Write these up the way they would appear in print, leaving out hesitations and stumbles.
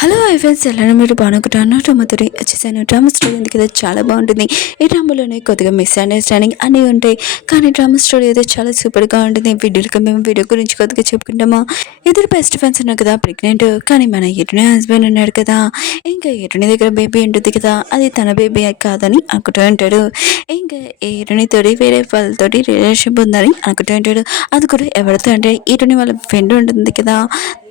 Hello friends, ఎలా మీరు బాగుంటాను. డ్రామాతోటి వచ్చేసాను. డ్రామా స్టోరీ ఉంది కదా, చాలా బాగుంటుంది. ఈ డ్రామాలోనే కొద్దిగా మిస్అండర్స్టాండింగ్ అన్నీ ఉంటాయి, కానీ డ్రామా స్టోరీ అయితే చాలా సూపర్గా ఉంటుంది. మేము వీడియో గురించి కొద్దిగా చెప్పుకుంటామా. ఇద్దరు బెస్ట్ ఫ్రెండ్స్ ఉన్నారు కదా, ప్రెగ్నెంట్. కానీ మన ఎటునే హస్బెండ్ ఉన్నాడు కదా, ఇంకా ఎటుని దగ్గర బేబీ ఉంటుంది కదా, అది తన బేబీ కాదని అనుకుంటూ ఉంటాడు. ఇంకా ఎటునితోటి వేరే వాళ్ళతోటి రిలేషన్షిప్ ఉందని అనుకుంటూ ఉంటాడు. అది కూడా ఎవరితో అంటే ఎటుని వాళ్ళ ఫ్రెండ్ ఉంటుంది కదా,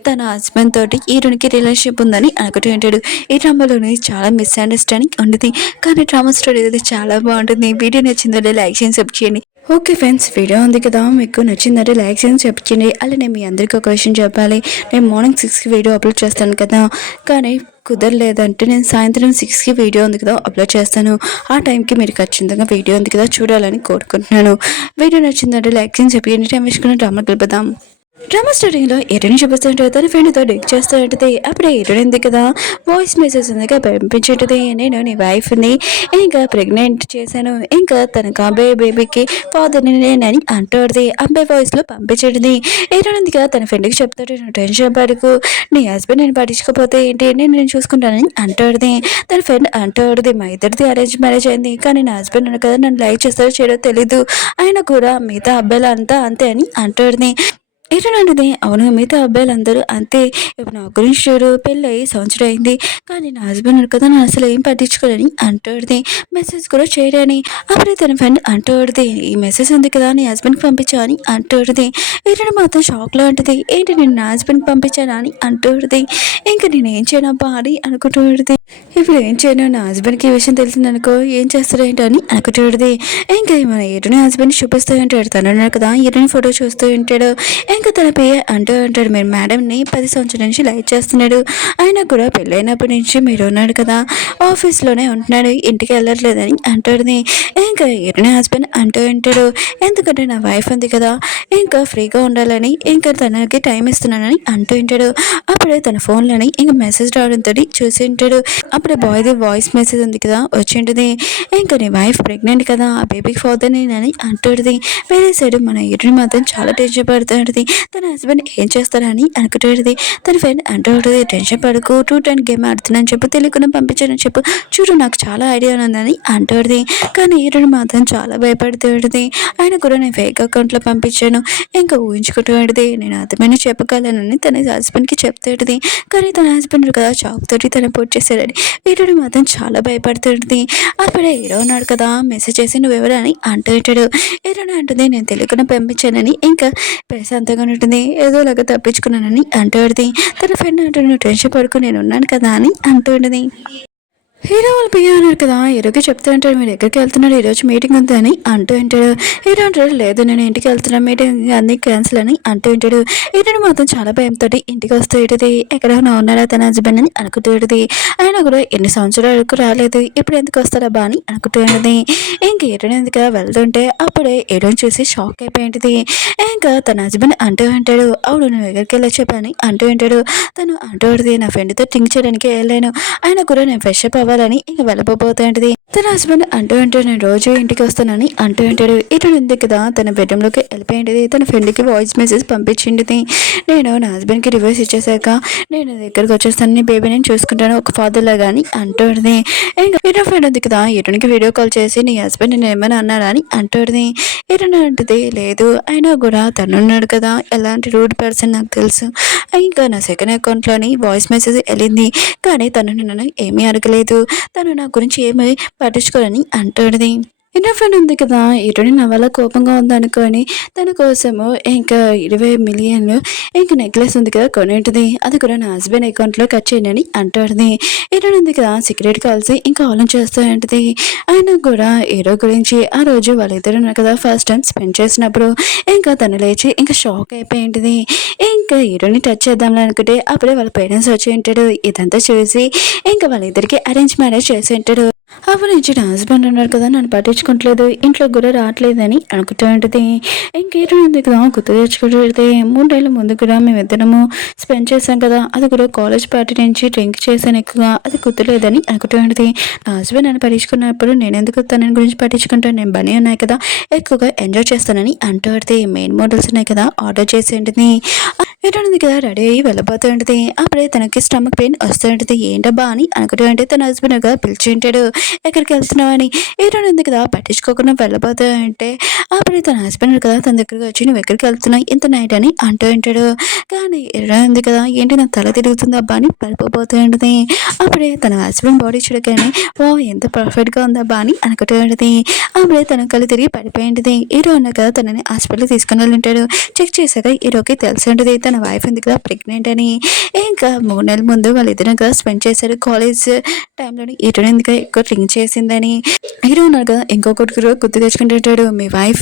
తన హస్బెండ్ తోటి హీరోనికి రిలేషన్షిప్ ఉందని అనుకుంటూ ఉంటాడు. ఈ డ్రామాలోని చాలా మిస్అండర్స్టాండింగ్ ఉంటుంది, కానీ డ్రామా స్టోరీ అయితే చాలా బాగుంటుంది. వీడియో నచ్చిందంటే లైక్ చేయండి, సబ్ చేయండి. ఓకే ఫ్రెండ్స్, వీడియో ఉంది కదా, మీకు నచ్చిందంటే లైక్ చేయండి, చెప్పించండి. అలా నేను మీ అందరికీ ఒక విషయం చెప్పాలి. నేను మార్నింగ్ 6కి వీడియో అప్లోడ్ చేస్తాను కదా, కానీ కుదరలేదంటే నేను సాయంత్రం 6కి వీడియో ఉంది కదా అప్లోడ్ చేస్తాను. ఆ టైంకి మీరు ఖచ్చితంగా వీడియో ఉంది కదా చూడాలని కోరుకుంటున్నాను. వీడియో నచ్చిందంటే లైక్ చేయండి, చెప్పి టైం వేసుకుని డ్రామా గెలుపుదాం. డ్రామా స్టార్టింగ్లో ఎటుని చూపిస్తుంటే తన ఫ్రెండ్తో డేట్ చేస్తూ ఉంటుంది. అప్పుడే ఎటునింది కదా, వాయిస్ మెసేజ్ ఉంది కదా పంపించుంటుంది. నేను నీ వైఫ్ని ఇంకా ప్రెగ్నెంట్ చేశాను, ఇంకా తన కాబోయే బేబీకి ఫాదర్ని నేనని అంటుంది. అబ్బాయి వాయిస్లో పంపించేది. ఎటునింది కదా తన ఫ్రెండ్కి చెప్తాడు, నువ్వు టెన్షన్ పడకు, నీ హస్బెండ్ నేను పట్టించుకోకపోతే ఏంటి, నేను చూసుకుంటానని అంటుంది. తన ఫ్రెండ్ అంటుంది, మా ఇద్దరిది అరేంజ్ మ్యారేజ్ అయింది, కానీ నా హస్బెండ్ అన్న కదా నన్ను లైక్ చేస్తారో చేయడో తెలీదు, ఆయన కూడా మిగతా అబ్బాయిలు అంతా అంతే అని అంటుంది. ఏంటంటే అవును, మిగతా అబ్బాయిలందరూ అంతే. ఇప్పుడు నా గురించి చూడు, పెళ్ళి అయ్యి సంవత్సరం అయింది, కానీ నా హస్బెండ్ కదా నన్ను అసలు ఏం పట్టించుకోలేని అంటుంది. మెసేజ్ కూడా చేయడని. అప్పుడే తన ఫ్రెండ్ అంటుంది, ఈ మెసేజ్ ఉంది కదా నీ హస్బెండ్కి పంపించా అని అంటుంది. ఏంటంటే మాత్రం షాక్లో ఉంటుంది. ఏంటి నేను నా హస్బెండ్కి పంపించానా అని అంటుంది. ఇంకా నేను ఏం చేయనబ్బా అని అనుకుంటుంది. ఇప్పుడు ఏం చేయను, నా హస్బెండ్కి ఈ విషయం తెలిసిందనుకో ఏం చేస్తాడేంటో అని అనుకుంటుంది. ఇంకా మన ఎటుని హస్బెండ్ చూపిస్తూ ఉంటాడు. తను ఉన్నాడు కదా, ఎటుని ఫోటో చూస్తూ ఉంటాడు. ఇంకా తన పేరు అంటూ ఉంటాడు, మీరు మేడంని 10 సంవత్సరాల నుంచి లైక్ చేస్తున్నాడు, ఆయన కూడా పెళ్ళైనప్పటి నుంచి మీరు ఉన్నాడు కదా, ఆఫీస్లోనే ఉంటున్నాడు, ఇంటికి వెళ్ళట్లేదని అంటుంది. ఇంకా ఎటుని హస్బెండ్ అంటూ ఉంటాడు, ఎందుకంటే నా వైఫ్ ఉంది కదా, ఇంకా ఫ్రీగా ఉండాలని ఇంకా తనకి టైం ఇస్తున్నానని అంటూ ఉంటాడు. అప్పుడే తన ఫోన్లోని ఇంకా మెసేజ్ రావడంతో చూసి ఉంటాడు. అప్పుడే బాయ్ది వాయిస్ మెసేజ్ ఉంది కదా వచ్చింటుంది. ఇంకా నీ వైఫ్ ప్రెగ్నెంట్ కదా, ఆ బేబీకి ఫాదర్ నేనని అంటుంది. వేరే సైడ్ మన ఎటుని మాత్రం చాలా టెన్షన్ పడుతుంది. తన హస్బెండ్ ఏం చేస్తారని అనుకుంటుంది. తన ఫ్రెండ్ అంటుంది, టెన్షన్ పడుకు, 210 గేమ్ ఆడుతున్నాను చెప్పు, తెలియకుండా పంపించానని చెప్పు, చూడు నాకు చాలా ఐడియా ఉందని అంటుంది. కానీ ఈరోజు మాత్రం చాలా భయపడుతుంది. ఆయన కూడా నేను ఫేక్ అకౌంట్లో పంపించాను, ఇంకా ఊహించుకుంటూ ఉంటుంది, నేను అర్థమైన చెప్పగలనని తన హస్బెండ్కి చెప్తుంది. కానీ తన హస్బెండ్ కదా చాక్ తోటి తన పొట్ చేశాడని ఈరోజు మాత్రం చాలా భయపడుతుంది. అప్పుడే హీరో ఉన్నాడు కదా, మెసేజ్ చేసి నువ్వెవరు అని అంటుంటాడు. హీరోని అంటుంది, నేను తెలియకుండా పంపించానని ఇంకా ప్రశాంతంగా ఉంటుంది, ఏదోలాగా తప్పించుకున్నానని అంటుంది. తన ఫ్రెండ్ అంటుంది, నువ్వు టెన్షన్ పడుకు, నేను ఉన్నాను కదా అని అంటుంది. హీరో వాళ్ళు పియ్య అన్నారు కదా, హీరోకి చెప్తూ ఉంటాడు, మీరు ఎక్కడికి వెళ్తున్నాడు, ఈరోజు మీటింగ్ ఉంది అని అంటూ ఉంటాడు. హీరో అంటాడు, లేదు నేను ఇంటికి వెళ్తున్నాను, మీటింగ్ అన్ని క్యాన్సిల్ అని అంటూ ఉంటాడు. హీరోని మాత్రం చాలా భయంతో ఇంటికి వస్తూ ఉంటుంది. ఎక్కడ ఉన్నాడా తన హస్బెండ్ అని అనుకుంటూ ఉంటుంది. ఆయన కూడా ఎన్ని సంవత్సరాలకు రాలేదు, ఇప్పుడు ఎందుకు వస్తారా బా అని అనుకుంటూ ఉంటుంది. ఇంకా హీరోని ఎందుకు వెళ్తుంటే అప్పుడే హీరోని చూసి షాక్ అయిపోయింది. ఇంకా తన హస్బెండ్ అంటూ ఉంటాడు, అవును నువ్వు ఎక్కడికి వెళ్ళొచ్చా అని అంటూ ఉంటాడు. తను అంటూ ఉంటుంది, నా ఫ్రెండ్తో థింక్ చేయడానికి వెళ్ళాను, ఆయన కూడా నేను ఫ్రెష్ అప్ అవ్వాలని ఇంకా వెళ్ళబోతుంది. తన హస్బెండ్ అంటూ ఉంటాడు, నేను రోజు ఇంటికి వస్తానని అంటూ ఉంటాడు. ఇటు ఉంది కదా తన బెడ్రూమ్లోకి వెళ్ళిపోయింది. తన ఫ్రెండ్కి వాయిస్ మెసేజ్ పంపించింది, నేను నా హస్బెండ్కి రివర్స్ ఇచ్చేసాక నేను దగ్గరకు వచ్చేస్తాను, నీ బేబీ నేను చూసుకుంటాను ఒక ఫాదర్ లాగా అని అంటుంది. ఇంకా ఇటు ఫ్రెండ్ ఉంది కదా, ఇటునికి వీడియో కాల్ చేసి నీ హస్బెండ్ నేను ఏమైనా అన్నాడా అని అంటుంది. ఇటు అంటుంది, లేదు అయినా కూడా తను ఉన్నాడు కదా, ఎలాంటి రూడ్ పర్సన్ నాకు తెలుసు, ఇంకా నా సెకండ్ అకౌంట్లోని వాయిస్ మెసేజ్ వెళ్ళింది, కానీ తను నన్ను ఏమీ అడగలేదు, తను నా గురించి ఏమీ పట్టించుకోవాలని అంటుంది. ఇన్నర్ ఫ్రెండ్ ఉంది కదా, ఇటుని నా వల్ల కోపంగా ఉందనుకొని తన కోసము ఇంకా 20 మిలియన్లు ఇంకా నెక్లెస్ ఉంది కదా కొనేంటిది, అది కూడా నా హస్బెండ్ అకౌంట్లో కట్ చేయని అంటుంది. ఇటుని ఉంది కదా, సీక్రెట్ కలిసి ఇంకా ఆలోచిస్తూ ఉంటుంది. ఆయన కూడా హీరో గురించి ఆ రోజు వాళ్ళిద్దరు కదా ఫస్ట్ టైం స్పెండ్ చేసినప్పుడు ఇంకా తను లేచి ఇంకా షాక్ అయిపోయింది. ఇంకా హీరోని టచ్ చేద్దాం అనుకుంటే అప్పుడే వాళ్ళ పేరెంట్స్ వచ్చి ఉంటాడు. ఇదంతా చూసి ఇంకా వాళ్ళిద్దరికి అరేంజ్ మ్యారేజ్ చేసి ఉంటాడు. అప్పుడు నుంచి నా హస్బెండ్ అన్నాడు కదా, నన్ను పట్టించుకోవట్లేదు, ఇంట్లో కూడా రావట్లేదని అనుకుంటూ ఉంటుంది. ఇంకేటో ఉంది కదా గుర్తు తెచ్చుకుంటే 3 నెలల ముందు కూడా మేమిద్దరము స్పెండ్ చేశాం కదా, అది కూడా కాలేజ్ పార్టీ నుంచి డ్రింక్ చేశాను ఎక్కువగా, అది గుర్తులేదని అనుకుంటూ ఉంటుంది. నా హస్బెండ్ నన్ను పట్టించుకున్నప్పుడు నేను ఎందుకు తన గురించి పట్టించుకుంటాను, నేను బనీ ఉన్నాయి కదా ఎక్కువగా ఎంజాయ్ చేస్తానని అంటూ ఉంటుంది. మెయిన్ మోడల్స్ ఉన్నాయి కదా ఆర్డర్ చేసి ఉంటుంది. ఎటువంటి కదా రెడీ అయ్యి వెళ్ళిపోతూ ఉంటుంది. అప్పుడే తనకి స్టమక్ పెయిన్ వస్తూ ఉంటుంది. ఏంటబ్బా అని అనుకుంటూ ఉంటే తన హస్బెండ్ కదా పిలిచి ఉంటాడు. ఎక్కడికి వెళ్తున్నావు అని. ఎటువంటి కదా పట్టించుకోకుండా వెళ్ళిపోతూ ఉంటే అప్పుడే తన హస్బెండ్ కదా తన దగ్గరకు వచ్చి నువ్వు ఎక్కడికి వెళ్తున్నావు ఇంత నైట్ అని అంటూ ఉంటాడు. కానీ ఎటువంటి కదా ఏంటి నా తల తిరుగుతుంది అబ్బా అని పడిపోతూ ఉంటుంది. అప్పుడే తన హస్బెండ్ బాడీ చూడగానే వా ఎంత పర్ఫెక్ట్గా ఉందబ్బా అని అనుకుంటూ ఉంటుంది. అప్పుడే తన కళ్ళు తిరిగి పడిపోయి ఉంటుంది. హీరో అన్న కదా తనని హాస్పిటల్కి తీసుకుని వెళ్ళి ఉంటాడు. చెక్ చేశాక హీరోకి తెలిసి ఉంటుంది తన వైఫ్ ఉంది కదా ప్రెగ్నెంట్ అని. ఇంకా 3 నెలల ముందు వాళ్ళిద్దరం కదా స్పెండ్ చేశారు కాలేజ్ టైంలోని. హీరోని ఎందుకు ఎక్కువ డ్రింక్ చేసిందని. హీరో ఉన్నారు కదా ఇంకొకటి కూడా గుర్తు తెచ్చుకుంటుంటాడు. మీ వైఫ్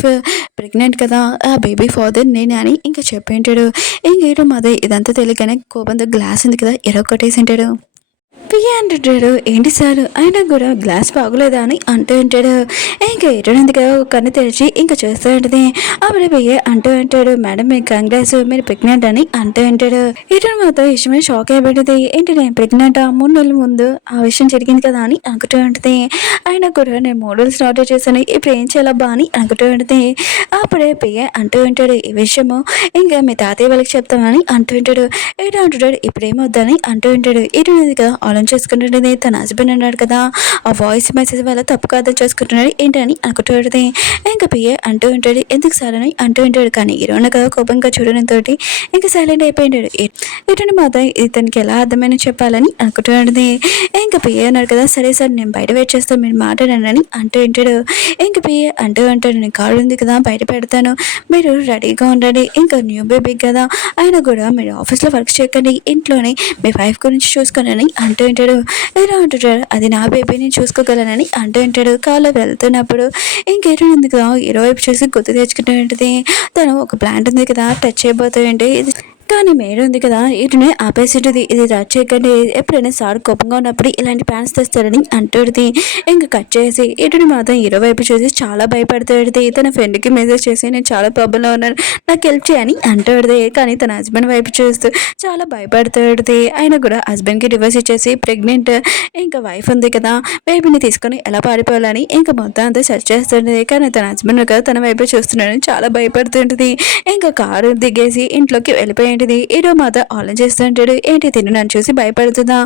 ప్రెగ్నెంట్ కదా, ఆ బేబీ ఫాదర్ నేనే అని ఇంకా చెప్పి ఉంటాడు. ఇంక హీరో మాదే ఇదంతా తెలియగానే కోపంతో గ్లాస్ ఉంది కదా కొట్టేసి ఉంటాడు. పియ్య అంటుంటాడు. ఏంటి సార్ అయినా కూడా గ్లాస్ బాగోలేదా అని అంటూ ఉంటాడు. ఇంకా ఎటువంటి కన్ను తెరిచి ఇంకా చూస్తూ ఉంటుంది. అప్పుడు పియ్య అంటూ ఉంటాడు, మేడం మీకు కంగ్రాట్స్ మీరు ప్రెగ్నెంట్ అని అంటూ ఉంటాడు. ఇటు మాత్రం ఇష్టమే షాక్ అయిపోయింది. ఏంటి నేను ప్రెగ్నెంట్ 3 నెలల ముందు ఆ విషయం జరిగింది కదా అని అనుకుంటూ ఉంటుంది. అయినా కూడా నేను మోడల్స్ ఆర్డర్ చేశాను, ఇప్పుడు ఏం చేయాలబ్బా అని అనుకుంటూ ఉంటుంది. అప్పుడే పియ్య అంటూ ఉంటాడు, ఈ విషయము ఇంకా మీ తాతయ్య వాళ్ళకి చెప్తామని అంటూ ఉంటాడు. ఇటు అంటుంటాడు, ఇప్పుడు ఏమొద్దని అంటూ ఉంటాడు. ఇటు కదా ఆలోచన చేసుకుంటుంటుంది. తన హస్బెండ్ అన్నాడు కదా ఆ వాయిస్ మెసేజ్ వల్ల తప్పుగా అర్థం చేసుకుంటున్నాడు ఏంటని అనుకుంటుంది. ఇంకా పిఏ అంటూ ఉంటాడు ఎందుకు సార్ అని అంటూ ఉంటాడు. కానీ హీరోయిన్ కదా కోపంగా చూడడంతో ఇంకా సైలెంట్ అయిపోయింటాడు. ఇటువంటి మాత్రం ఇతనికి ఎలా అర్థమైనా చెప్పాలని అనుకుంటుంది. ఇంకా పిఏ అన్నాడు కదా సరే సార్ నేను బయట వెయిట్ చేస్తాను మీరు మాట్లాడండి అంటూ ఉంటాడు. ఇంకా పిఏ అంటూ ఉంటాడు నేను కారు ఉంది కదా బయట పెడతాను మీరు రెడీగా ఉండండి. ఇంకా న్యూ బేబీ కదా ఆయన కూడా మీరు ఆఫీస్లో వర్క్ చేయకండి ఇంట్లోనే మీ వైఫ్ గురించి చూసుకోనని అంటూ ఉంటాడు. ఎలా అంటుంటాడు అది నా బేబీ నేను చూసుకోగలనని అంటూ ఉంటాడు. కాల్లో వెళ్తున్నప్పుడు ఇంకేటో ఉంది కదా ఇరువైపు చూసి గుర్తు తెచ్చుకుంటూ ఉంటుంది. తను ఒక ప్లాంట్ ఉంది కదా టచ్ చేయబోతుంటే ఇది కానీ మేడం ఉంది కదా ఇటునే ఆపేసింటుంది. ఇది టచ్ చేయకండి ఎప్పుడైనా సార్ కోపంగా ఉన్నప్పుడు ఇలాంటి ప్లాన్స్ తెస్తారని అంటుంది. ఇంకా కట్ చేసి ఇటుని మాత్రం ఇరువైపు చూసి చాలా భయపడుతుంది. తన ఫ్రెండ్కి మెసేజ్ చేసి నేను చాలా ప్రాబ్లంలో ఉన్నాను నాకు హెల్ప్ చేయని అంటుంది. కానీ తన హస్బెండ్ వైపు చూస్తూ చాలా భయపడుతుంది. ఆయన కూడా హస్బెండ్కి డివోర్స్ ఇచ్చేసి ప్రెగ్నెంట్ ఇంకా వైఫ్ ఉంది కదా బేబీని తీసుకొని ఎలా పారిపోవాలని ఇంకా మొత్తం అంతా సెర్చ్ చేస్తుంది. కానీ తన హస్బెండ్ కదా తన వైపు చూస్తున్నాడని చాలా భయపడుతుంటుంది. ఇంకా కారు దిగేసి ఇంట్లోకి వెళ్ళిపోయింది. ఏదో మాత్రం ఆలోచన చేస్తుంటాడు ఏంటి తిని నన్ను చూసి భయపడుతుందా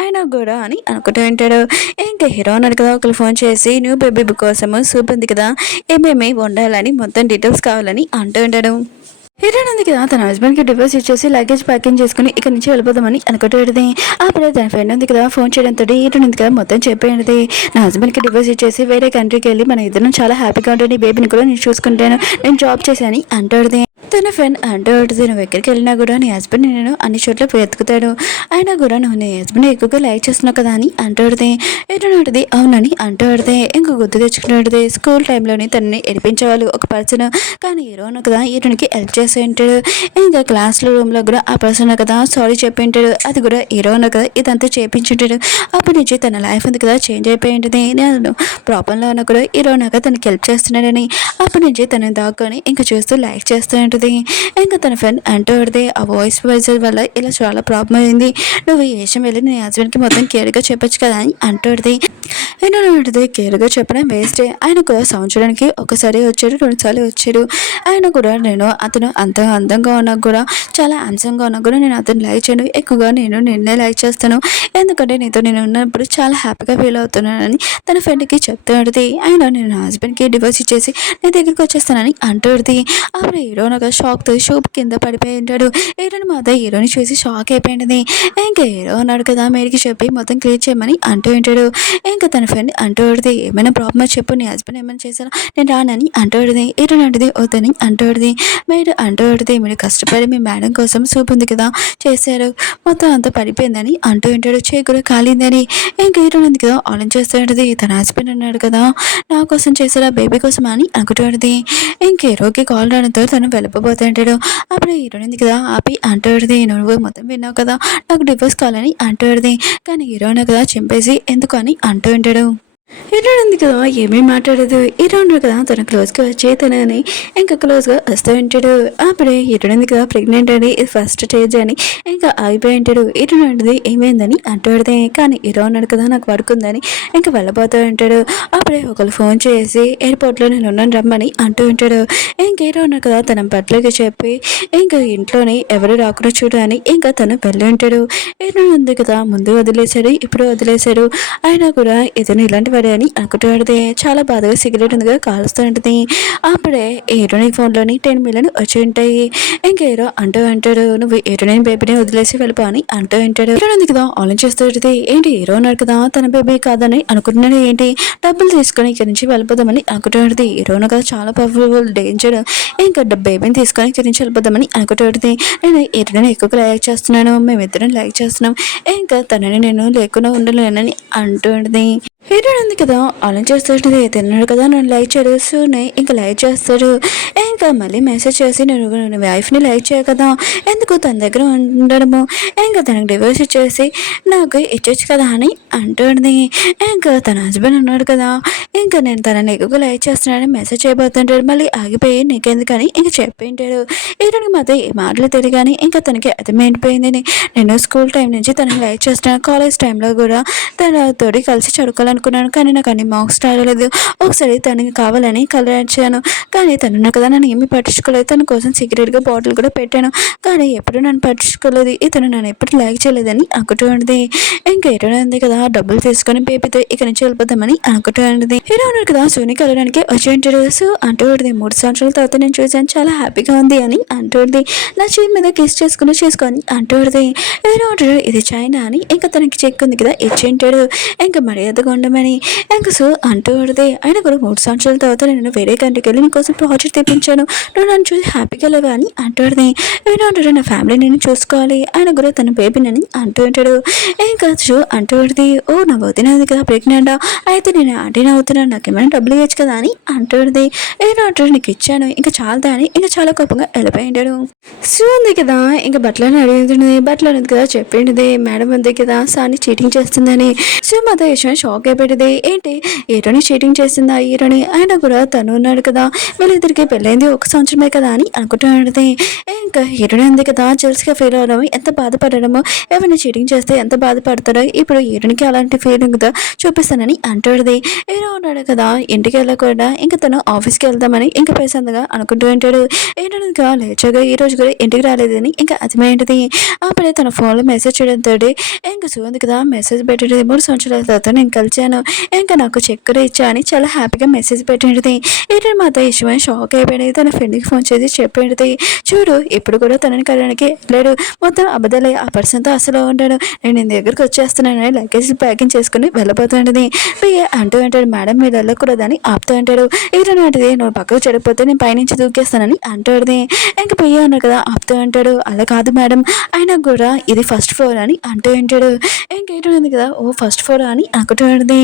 ఆయన కూడా అని అనుకుంటూ ఉంటాడు. ఇంకా హీరో అన్నాడు కదా ఒకరు ఫోన్ చేసి న్యూ బేబీ కోసము సూప్ ఉంది కదా ఏమేమి వండాలని మొత్తం డీటెయిల్స్ కావాలని అంటూ ఉంటాడు. హీరోయిన్ ఉంది కదా తన హస్బెండ్కి డివోర్స్ ఇచ్చేసి లగేజ్ ప్యాకింగ్ చేసుకుని ఇక్కడ నుంచి వెళ్ళిపోదామని అనుకుంటుంది. అప్పుడే తన ఫ్రెండ్ ఉంది కదా ఫోన్ చేయడంతో హీరోయిన్ ఉంది కదా మొత్తం చెప్పేది నా హస్బెండ్కి డివోర్స్ ఇచ్చేసి వేరే కంట్రీకి వెళ్ళి మన ఇద్దరం చాలా హ్యాపీగా ఉంటుంది బేబీని కూడా నేను చూసుకుంటాను నేను జాబ్ చేశాను అంటుంది. తన ఫ్రెండ్ అంటూ ఉంటుంది నువ్వు ఎక్కడికి వెళ్ళినా కూడా నీ హస్బెండ్ నేను అన్ని చోట్ల వెతుకుతాడు అయినా కూడా నువ్వు నీ హస్బెండ్ ఎక్కువగా లైక్ చేస్తున్నావు కదా అని అంటుంది. ఎటువంటి అవునని అంటుంది. ఇంకా గుర్తు తెచ్చుకుంటుంది స్కూల్ టైంలోని తనని ఎడిపించేవాళ్ళు ఒక పర్సన్ కానీ హీరోను కదా హీరోనికి హెల్ప్ చేసి ఉంటాడు. ఇంకా క్లాస్లో రూమ్లో కూడా ఆ పర్సన్ కదా సారీ చెప్పి ఉంటాడు. అది కూడా హీరోను కదా ఇదంతా చేయించుంటాడు. అప్పటి నుంచి తన లైఫ్ ఉంది కదా చేంజ్ అయిపోయి ఉంటుంది. నేను ప్రాబ్లంలో ఉన్నా కూడా హీరోను కదా తనకి హెల్ప్ చేస్తున్నాడని అప్పటి నుంచి తను దాక్కొని ఇంకా చూస్తూ లైక్ చేస్తూ ఉంటుంది. ఇంకా తన ఫ్రెండ్ అంటూ ఉంటుంది ఆ వాయిస్ వల్ల ఇలా చాలా ప్రాబ్లం అయింది నువ్వు ఈ విషయం వెళ్ళి నీ హస్బెండ్కి మొత్తం కేర్గా చెప్పొచ్చు కదా అని అంటుంది. ఏంటంటే కేర్గా చెప్పడం వేస్టే ఆయన కూడా సంవత్సరానికి ఒకసారి వచ్చాడు 2 సార్లు వచ్చాడు. ఆయన కూడా నేను అతను అంత అందంగా ఉన్నా కూడా చాలా హ్యాండ్సమ్గా ఉన్నా కూడా నేను అతను లైక్ చేయను ఎక్కువగా నేను నిన్నే లైక్ చేస్తాను ఎందుకంటే నీతో నేను ఉన్నప్పుడు చాలా హ్యాపీగా ఫీల్ అవుతున్నానని తన ఫ్రెండ్కి చెప్తూ ఉంటుంది. ఆయన నేను నా హస్బెండ్కి డివోర్స్ ఇచ్చేసి నీ దగ్గరికి వచ్చేస్తానని అంటుంది. అప్పుడు హీరో నాకు షాక్తో షూప్ కింద పడిపోయి ఉంటాడు. హీరోని మాత్రం హీరోని చూసి షాక్ అయిపోయింది. ఇంకా హీరో ఉన్నాడు కదా మేడికి చెప్పి మొత్తం క్లియర్ చేయమని అంటూ ఉంటాడు. ఇంకా తన ఫ్రెండ్ అంటూ ఉంటుంది ఏమైనా ప్రాబ్లమ్ చెప్పు నీ హస్బెండ్ ఏమైనా చేశారా నేను రానని అంటూ ఉంటుంది. హీరోని అంటుంది వద్దని అంటూ ఉంటుంది. మీరు అంటూ ఉంటుంది మీరు కష్టపడి మీ మేడం కోసం సూప్ ఉంది కదా చేశారు మొత్తం అంతా పడిపోయిందని అంటూ ఉంటాడు. చేయి కూడా కాలిందని ఇంకా హీరోని ఉంది కదా ఆలోచన చేస్తూ ఉంటుంది తన హస్బెండ్ అన్నాడు కదా నా కోసం చేశారా బేబీ కోసం అని అనుకుంటూ ఉంటుంది. ఇంక హీరోకి కాల్ రావడంతో తను వెళ్ళిపోతుంటాడు. అప్పుడు హీరోయిన్ ఉంది కదా ఆపి అంటుంది నువ్వు మొత్తం విన్నావు కదా నాకు డివోర్స్ కావాలని అంటుంది. కానీ హీరోయిన్ కదా చింపేసి ఎందుకు అని అంటూ ఉంటాడు. ఉంది కదా ఏమేమి మాట్లాడదు ఉన్నాడు కదా తన క్లోజ్గా వచ్చి తనని ఇంకా క్లోజ్గా వస్తూ ఉంటాడు. అప్పుడే ఉంది కదా ప్రెగ్నెంట్ అని ఇది ఫస్ట్ స్టేజ్ అని ఇంకా అయిపోయి ఉంటాడు. ఉంటుంది ఏమైందని అంటాడుదే కానీ ఉన్నాడు కదా నాకు వర్క్ ఉందని ఇంకా వెళ్ళబోతూ ఉంటాడు. అప్పుడే ఒకరు ఫోన్ చేసి ఎయిర్పోర్ట్లో నేను ఉన్నాను రమ్మని అంటూ ఉంటాడు. ఉన్నాడు కదా తన బట్టలకి చెప్పి ఇంకా ఇంట్లోని ఎవరు రాకుండా చూడని ఇంకా తను వెళ్ళి ఉంటాడు. ఉంది కదా ముందు వదిలేశాడు ఇప్పుడు వదిలేశాడు అయినా కూడా ఇతను ఇలాంటి వాడే అని అనుకుంటాడితే చాలా బాధగా సిగరెట్ ఉందిగా కాలుస్తూ ఉంటుంది. అప్పుడే హీరోని ఫోన్లోని 10 మిలియన్ వచ్చి ఉంటాయి. ఇంకా హీరో అంటాడు నువ్వు హీరోని బేబీని వదిలేసి వెళ్ళిపో అని అంటూ ఉంటాడు. హీరో ఉంది కదా ఆలోచిస్తూ ఏంటి హీరో ఉన్నాడు కదా తన బేబీ కాదని అనుకుంటున్నాడు ఏంటి డబ్బులు తీసుకొని ఇక్కడి నుంచి వెళ్ళిపోదామని అనుకుంటాడు. హీరోను కదా చాలా పవర్ఫుల్ డేంజర్ ఇంకా బేబీని తీసుకొని ఇక్కడి నుంచి వెళ్ళిపోదామని అనుకుంటాడు. నేను హీరోని ఎక్కువగా లైక్ చేస్తున్నాను మేమిద్దరం లైక్ చేస్తున్నాం ఇంకా తనని నేను లేకుండా ఉండలేనని అంటుంది. హీరోయిన్ ఉంది కదా అలా చేస్తాడు తిన్నాడు కదా నన్ను లైక్ చేస్తూనే ఇంకా లైక్ చేస్తాడు. ఇంకా మళ్ళీ మెసేజ్ చేసి నేను వైఫ్ని లైక్ చేయ కదా ఎందుకు తన దగ్గర ఉండడము ఇంకా తనకు డివోర్స్ ఇచ్చేసి నాకు ఇచ్చొచ్చు కదా అని అంటుంది. ఇంకా తన హస్బెండ్ ఉన్నాడు కదా ఇంకా నేను తనని ఎక్కువగా లైక్ చేస్తున్నానని మెసేజ్ చేయబోతుంటాడు. మళ్ళీ ఆగిపోయి నీకెందుకని ఇంక చెప్పింటాడు. హీరోయిన్కి మాత్రం ఏ మాటలు తెలియగాని ఇంకా తనకి అర్థమైపోయింది నేను స్కూల్ టైం నుంచి తనని లైక్ చేస్తున్నాను కాలేజ్ టైంలో కూడా తనతోటి కలిసి చదువుకోవాలనుకున్నాను కానీ నాకు అన్ని మార్క్స్ రాలేదు. ఒకసారి తనకి కావాలని కలర్ ఇచ్చాను కానీ తను కదా నన్ను ఏమీ పట్టించుకోలేదు. తన కోసం సీక్రెట్గా బాటిల్ కూడా పెట్టాను కానీ ఎప్పుడు నన్ను పట్టించుకోలేదు. ఇతను నన్ను ఎప్పుడు లైక్ చేయలేదని అనుకుంటుంది. ఇంకా హీరోయిన్ ఉంది కదా డబ్బులు తీసుకొని బేబీతో ఇక్కడి నుంచి వెళ్ళిపోతామని అనుకుంటుంది. హీరో ఉన్నాడు కదా సోనీ కలవడానికి వచ్చి ఉంటాడు. సో అంటూ 3 సంవత్సరాల తర్వాత నేను చూసాను చాలా హ్యాపీగా ఉంది అని అంటుంది. నా చేతి మీద కిస్ చేసుకొని అంటుంది. హీరో అంటాడు ఇది చైనా అని ఇంకా తనకి చెక్ ఉంది కదా ఇచ్చి ఉంటాడు. ఇంకా మర్యాదగా ఉండమని ఇంకా సో అంటూ ఉంటుంది. ఆయన కూడా 3 సంవత్సరాల తర్వాత నేను వేరే కంట్రీకి వెళ్ళి నీకోసం ప్రాజెక్ట్ తెప్పించాను నువ్వు నన్ను చూసి హ్యాపీగా లేవా అని అంటుంది. ఏదో అంటాడు నా ఫ్యామిలీ నేను చూసుకోవాలి ఆయన కూడా తన బేబీనని అంటూ ఉంటాడు. ఇంకా సో అంటూ ఉంటుంది ఓ నా వదినది కదా ప్రెగ్నెంట్ అయితే నేను ఆంటీని అవుతున్నాను నాకు ఏమైనా డబ్బులు ఇవ్వచ్చు కదా అని అంటుంది. ఏదో అంటాడు నీకు ఇచ్చాను ఇంకా చాలదా అని ఇంకా చాలా కోపంగా వెళ్ళిపోయింటాడు. సో ఉంది కదా ఇంకా బట్టలని అడుగుతుంది. బట్టలు అనేది కదా చెప్పింది మేడం ఉంది కదా సాని చీటింగ్ చేస్తుందని. సో మాత యశ్వంత్ షాక్ అయిపోయింది. ఏంటి హీరోని చీటింగ్ చేసిందా హీరోని అయినా కూడా తను ఉన్నాడు కదా వీళ్ళిద్దరికి పెళ్ళైంది 1 సంవత్సరమే కదా అని అనుకుంటున్నది. ఇంకా హీరోని ఉంది కదా జెల్స్గా ఫీల్ అవడం ఎంత బాధపడడమో ఎవరిని చీటింగ్ చేస్తే ఎంత బాధపడతారో ఇప్పుడు హీరోనికి అలాంటి ఫీలింగ్ చూపిస్తానని అంటాడు. హీరో ఉన్నాడు కదా ఇంటికి వెళ్ళకుండా ఇంకా తను ఆఫీస్కి వెళ్దామని ఇంకా ప్రశాంతంగా అనుకుంటూ ఉంటాడు. ఏంటనగా లేచగా ఈ రోజు కూడా ఇంటికి రాలేదని ఇంకా అర్థమైంటది. అప్పుడే తన ఫోన్లో మెసేజ్ చేయడంతో ఇంకా చూడండి కదా మెసేజ్ పెట్టేది 3 సంవత్సరాల తర్వాత నేను కలిచాను ఇంకా నాకు చక్కెర ఇచ్చా అని చాలా హ్యాపీగా మెసేజ్ పెట్టింది. ఏంటంటే మాత ఇష్టమైన షాక్ అయిపోయింది. తన ఫ్రెండ్కి ఫోన్ చేసి చెప్పింది చూడు ఇప్పుడు కూడా తనని కలడానికి వెళ్ళాడు మొత్తం అబద్ధాలే ఆ పర్సన్తో అసలు ఉంటాడు నేను నీ దగ్గరికి వచ్చేస్తున్నానని లగేజ్ ప్యాకింగ్ చేసుకుని వెళ్ళిపోతుంటుంది. అంటూ అంటాడు మేడం మీరు వెళ్ళకూడదని ఆపుతూ అంటాడు. ఏంటని అంటది నువ్వు పక్కకు చెడిపోతే నేను పైనుంచి దూకేస్తానని అంటాడు. ఇంకా పోయి అన్నాడు కదా ఆపుతూ అంటాడు అలా కాదు మేడం అయినా కూడా ఇది ఫస్ట్ ఫ్లోర్ అని అంటూ ఉంటాడు. ఇంకేంటుంది కదా ఓ ఫస్ట్ ఫ్లోర్ అని అనుకుంటుంది.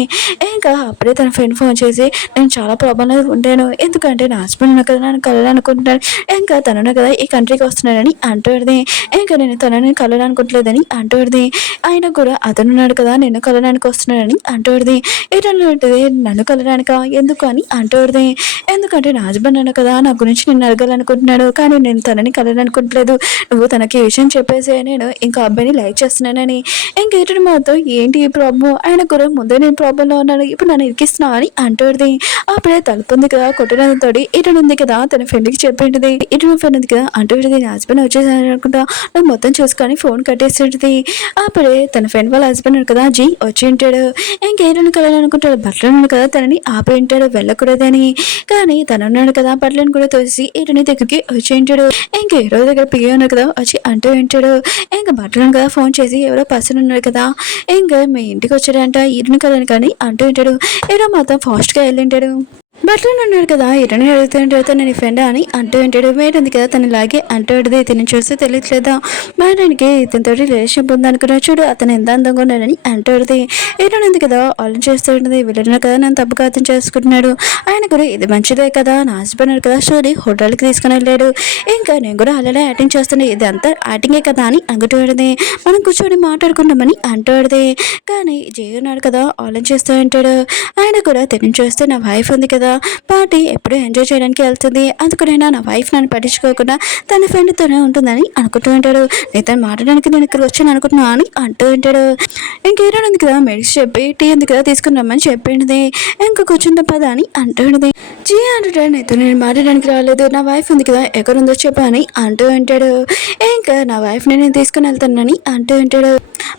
ఇంకా అప్పుడే తన ఫ్రెండ్ ఫోన్ చేసి నేను చాలా ప్రాబ్లంలో ఉంటాను ఎందుకంటే నా హస్బెండ్ ఉన్న కదా నన్ను కలవాలనుకుంటున్నాను ఇంకా తనున్న కదా ఈ కంట్రీకి వస్తున్నాడని అంటుంది. ఇంకా నేను తనని కలవాలనుకుంటలేదని అంటుంది. ఆయన కూడా అతను ఉన్నాడు కదా నేను కలవడానికి వస్తున్నాడని అంటుంది. ఏంటంటే నన్ను కలవడానిక ఎందుకు అని అంటుంది. ఎందుకంటే నా హస్బెండ్ అన్న కదా నా గురించి నేను అడగాలనుకుంటున్నాడు కానీ నేను తనని కలవాలనుకుంటలేదు నువ్వు తనకి ఈ విషయం చెప్పేసి నేను ఇంకా అబ్బాయిని లైక్ చేస్తున్నానని. ఇంకేంటి మాతో ఏంటి ఈ ప్రాబ్లం ఆయన కూడా ముందే నేను ప్రాబ్లంలో ఉన్నాను ఇప్పుడు నన్ను ఇరికిస్తున్నావు అని అంటుంది. అప్పుడే తలుపు ఉంది కదా కొట్టడంతో ఇటు ఉంది కదా తన ఫ్రెండ్కి చెప్పింది. ఇటు ఫ్రెండ్ ఉంది కదా అంటుంది నా హస్బెండ్ వచ్చేసాను అనుకుంటా నువ్వు మొత్తం చూసుకొని ఫోన్ కట్టేస్తుంది. అప్పుడే తన ఫ్రెండ్ వాళ్ళ హస్బెండ్ కదా జీ వచ్చి ఉంటాడు. ఇంకేటని కలవాలనుకుంటాడు బట్టలు ఉన్నాడు కదా తనని ఆపి ఉంటాడు వెళ్ళకూడదని కానీ తను ఉన్నాడు కదా బట్టలను కూడా తోసి ఇటుని దగ్గరికి వచ్చి ఉంటాడు. ఇంకా హీరో దగ్గర పియ్య ఉన్నాడు కదా వచ్చి అంటూ ఉంటాడు. ఇంకా బట్టలను కదా ఫోన్ చేసి ఎవరో పర్సన్ ఉన్నాడు కదా ఇంకా మీ ఇంటికి వచ్చాడంట ఇటుని కలని కానీ అంటూ ఉంటాడు. హీరో మాత్రం ఫాస్ట్గా వెళ్ళింటాడు. బట్టలు ఉన్నాడు కదా ఇరని అడుగుతుంటే నేను ఫ్రెండ్ అని అంటూ ఉంటాడు. మేడంది కదా తను ఇలాగే అంటూ ఉంటుంది. ఇతను చూస్తే తెలియట్లేదా మేడానికి ఇతనితో రిలేషన్షిప్ ఉందనుకున్నా చూడు అతను ఎంత అందంగా ఉన్నాడని అంటూ ఉంటుంది. ఇరనుంది కదా ఆలోచన చేస్తూ ఉంటుంది. వీళ్ళను కదా నన్ను తప్పుగా అర్థం చేసుకుంటున్నాడు. ఆయన కూడా ఇది మంచిదే కదా నా హస్బెండ్ కదా స్టోరీ హోటల్కి తీసుకుని వెళ్ళాడు. ఇంకా నేను కూడా అలానే యాక్టింగ్ చేస్తున్నా ఇది అంతా యాక్టింగే కదా అని అంగుతూ ఉంటుంది. మనం కూర్చొని మాట్లాడుకున్నామని అంటూ ఉంటుంది. కానీ జయ ఉన్నాడు కదా ఆలోచన చేస్తూ ఉంటాడు. ఆయన కూడా తిని చూస్తే నా వైఫ్ ఉంది కదా పార్టీ ఎప్పుడూ ఎంజాయ్ చేయడానికి వెళ్తుంది. అందుకనైనా నా వైఫ్ నన్ను పట్టించుకోకుండా తన ఫ్రెండ్తోనే ఉంటుందని అనుకుంటూ ఉంటాడు. నీతో మాట్లాడడానికి నేను ఇక్కడ వచ్చాను అనుకుంటున్నా అని అంటూ ఉంటాడు. ఇంకేదో ఉంది కదా మెడిసి చెప్పి టీ ఉంది కదా తీసుకుని రమ్మని చెప్పింది. ఇంకా కూర్చుంటే పద అని అంటూ ఉంటుంది. జీ అంటాడు నీతో నేను మాట్లాడడానికి రాలేదు నా వైఫ్ ఉంది కదా ఎక్కడుందో చెప్పా అని అంటూ ఉంటాడు. ఇంకా నా వైఫ్ని నేను తీసుకుని వెళ్తానని అంటూ ఉంటాడు.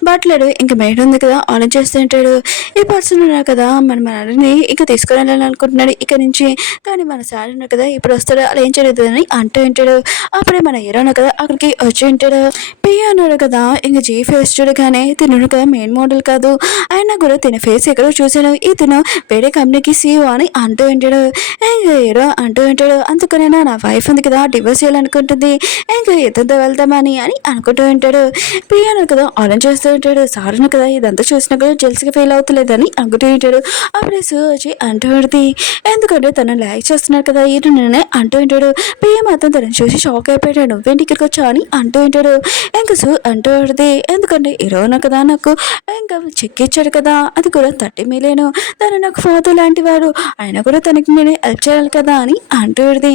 బట్లడు ఇంకా మేడం ఉంది కదా ఆలోచన చేస్తూ ఉంటాడు. ఈ పర్సన్ ఉన్నారు కదా మనని ఇంకా తీసుకుని వెళ్ళాలని అనుకుంటున్నాడు ఇక్కడ నుంచి. కానీ మన సార్ ఉన్నారు కదా ఇప్పుడు వస్తాడు అలా ఏం చేయలేదు అని అంటూ ఉంటాడు. అప్పుడే మన హీరో ఉన్నారు కదా అక్కడికి వచ్చి ఉంటాడు. పియ్య అన్నాడు కదా ఇంకా జీ ఫేస్ చూడగానే తిను కదా మెయిన్ మోడల్ కాదు అయినా కూడా తిన ఫేస్ ఎక్కడో చూశాడు. ఇతను వేరే కంపెనీకి సీఓ అని అంటూ ఉంటాడు. ఇంకా హీరో అంటూ ఉంటాడు అందుకనైనా నా వైఫ్ ఉంది కదా డివోర్స్ చేయాలనుకుంటుంది ఇంకా ఇతనితో వెళ్తామని అని అనుకుంటూ ఉంటాడు. పియ్య అన్నాడు కదా ఆలోచన చేస్తూ ఉంటాడు. సార్ ఉన్నారు కదా ఇదంతా చూసినా కూడా జెల్స్గా ఫీల్ అవుతలేదని అనుకుంటూ ఉంటాడు. అప్పుడే సూ వచ్చి అంటూ ఉంటుంది. ఎందుకంటే తను లైక్ చేస్తున్నాడు కదా ఈ నేనే అంటూ ఉంటాడు. పియ్య మాత్రం తనని చూసి షాక్ అయిపోయాడు. నువ్వేంటి ఇక్కడికి వచ్చా అని అంటూ ఉంటాడు. ఇంకా సూ అంటూ ఉంటుంది ఎందుకంటే ఇరవై కదా నాకు ఇంకా చెక్ ఇచ్చాడు కదా అది కూడా 30 మిలియన్ తను నాకు ఫాదర్ లాంటి వాడు ఆయన కూడా తనకి నేను హెల్ప్ చేయాలి కదా అని అంటూ ఉంటుంది.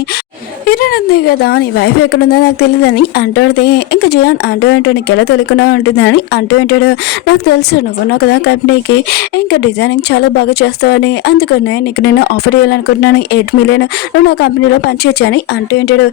ఇరనుంది కదా నీ వైఫ్ ఎక్కడుందో నాకు తెలియదని అంటూ ఉంటుంది. ఇంకా జయాన్ అంటూ ఉంటాడు నీకు ఎలా తెలియకుండా ఉంటుంది అని అంటూ ఉంటాడు. నాకు తెలుసు నువ్వున్నావు కదా కంపెనీకి ఇంకా డిజైనింగ్ చాలా బాగా చేస్తావని అందుకనే నీకు నేను ఆఫర్ చేయాలనుకుంటున్నాను 8 మిలియన్ నువ్వు నా కంపెనీలో పనిచేయచ్చని అంటూ ఉంటాడు.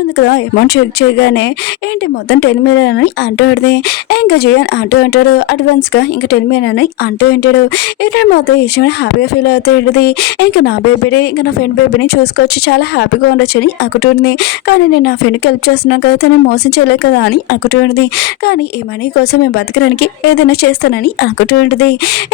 ఉంది కదా అమౌంట్ చెక్ చేయగానే ఏంటి మొత్తం 10 మిలియన్ అని అంటూ ఉంటుంది. ఇంకా జయన్ అంటూ ఉంటాడు అడ్వాన్స్గా ఇంకా 10 మిలియన్ అని అంటూ ఉంటాడు. ఇతను మాత్రం ఇష్టమైన హ్యాపీగా ఫీల్ అవుతూ ఉంటుంది. ఇంకా నా బేబీని ఇంకా నా ఫ్రెండ్ బేబీని చూసుకోవచ్చు చాలా హ్యాపీగా ఉండొచ్చు అని అనుకుంటుంది. కానీ నేను నా ఫ్రెండ్కి హెల్ప్ చేస్తున్నాను కదా తను మోసం చేయలేదు కదా అని అనుకుంటుంది. కానీ ఈ మనీ కోసం మేము బతకడానికి ఏదైనా చేస్తానని అనుకుంటూ ఉంటుంది.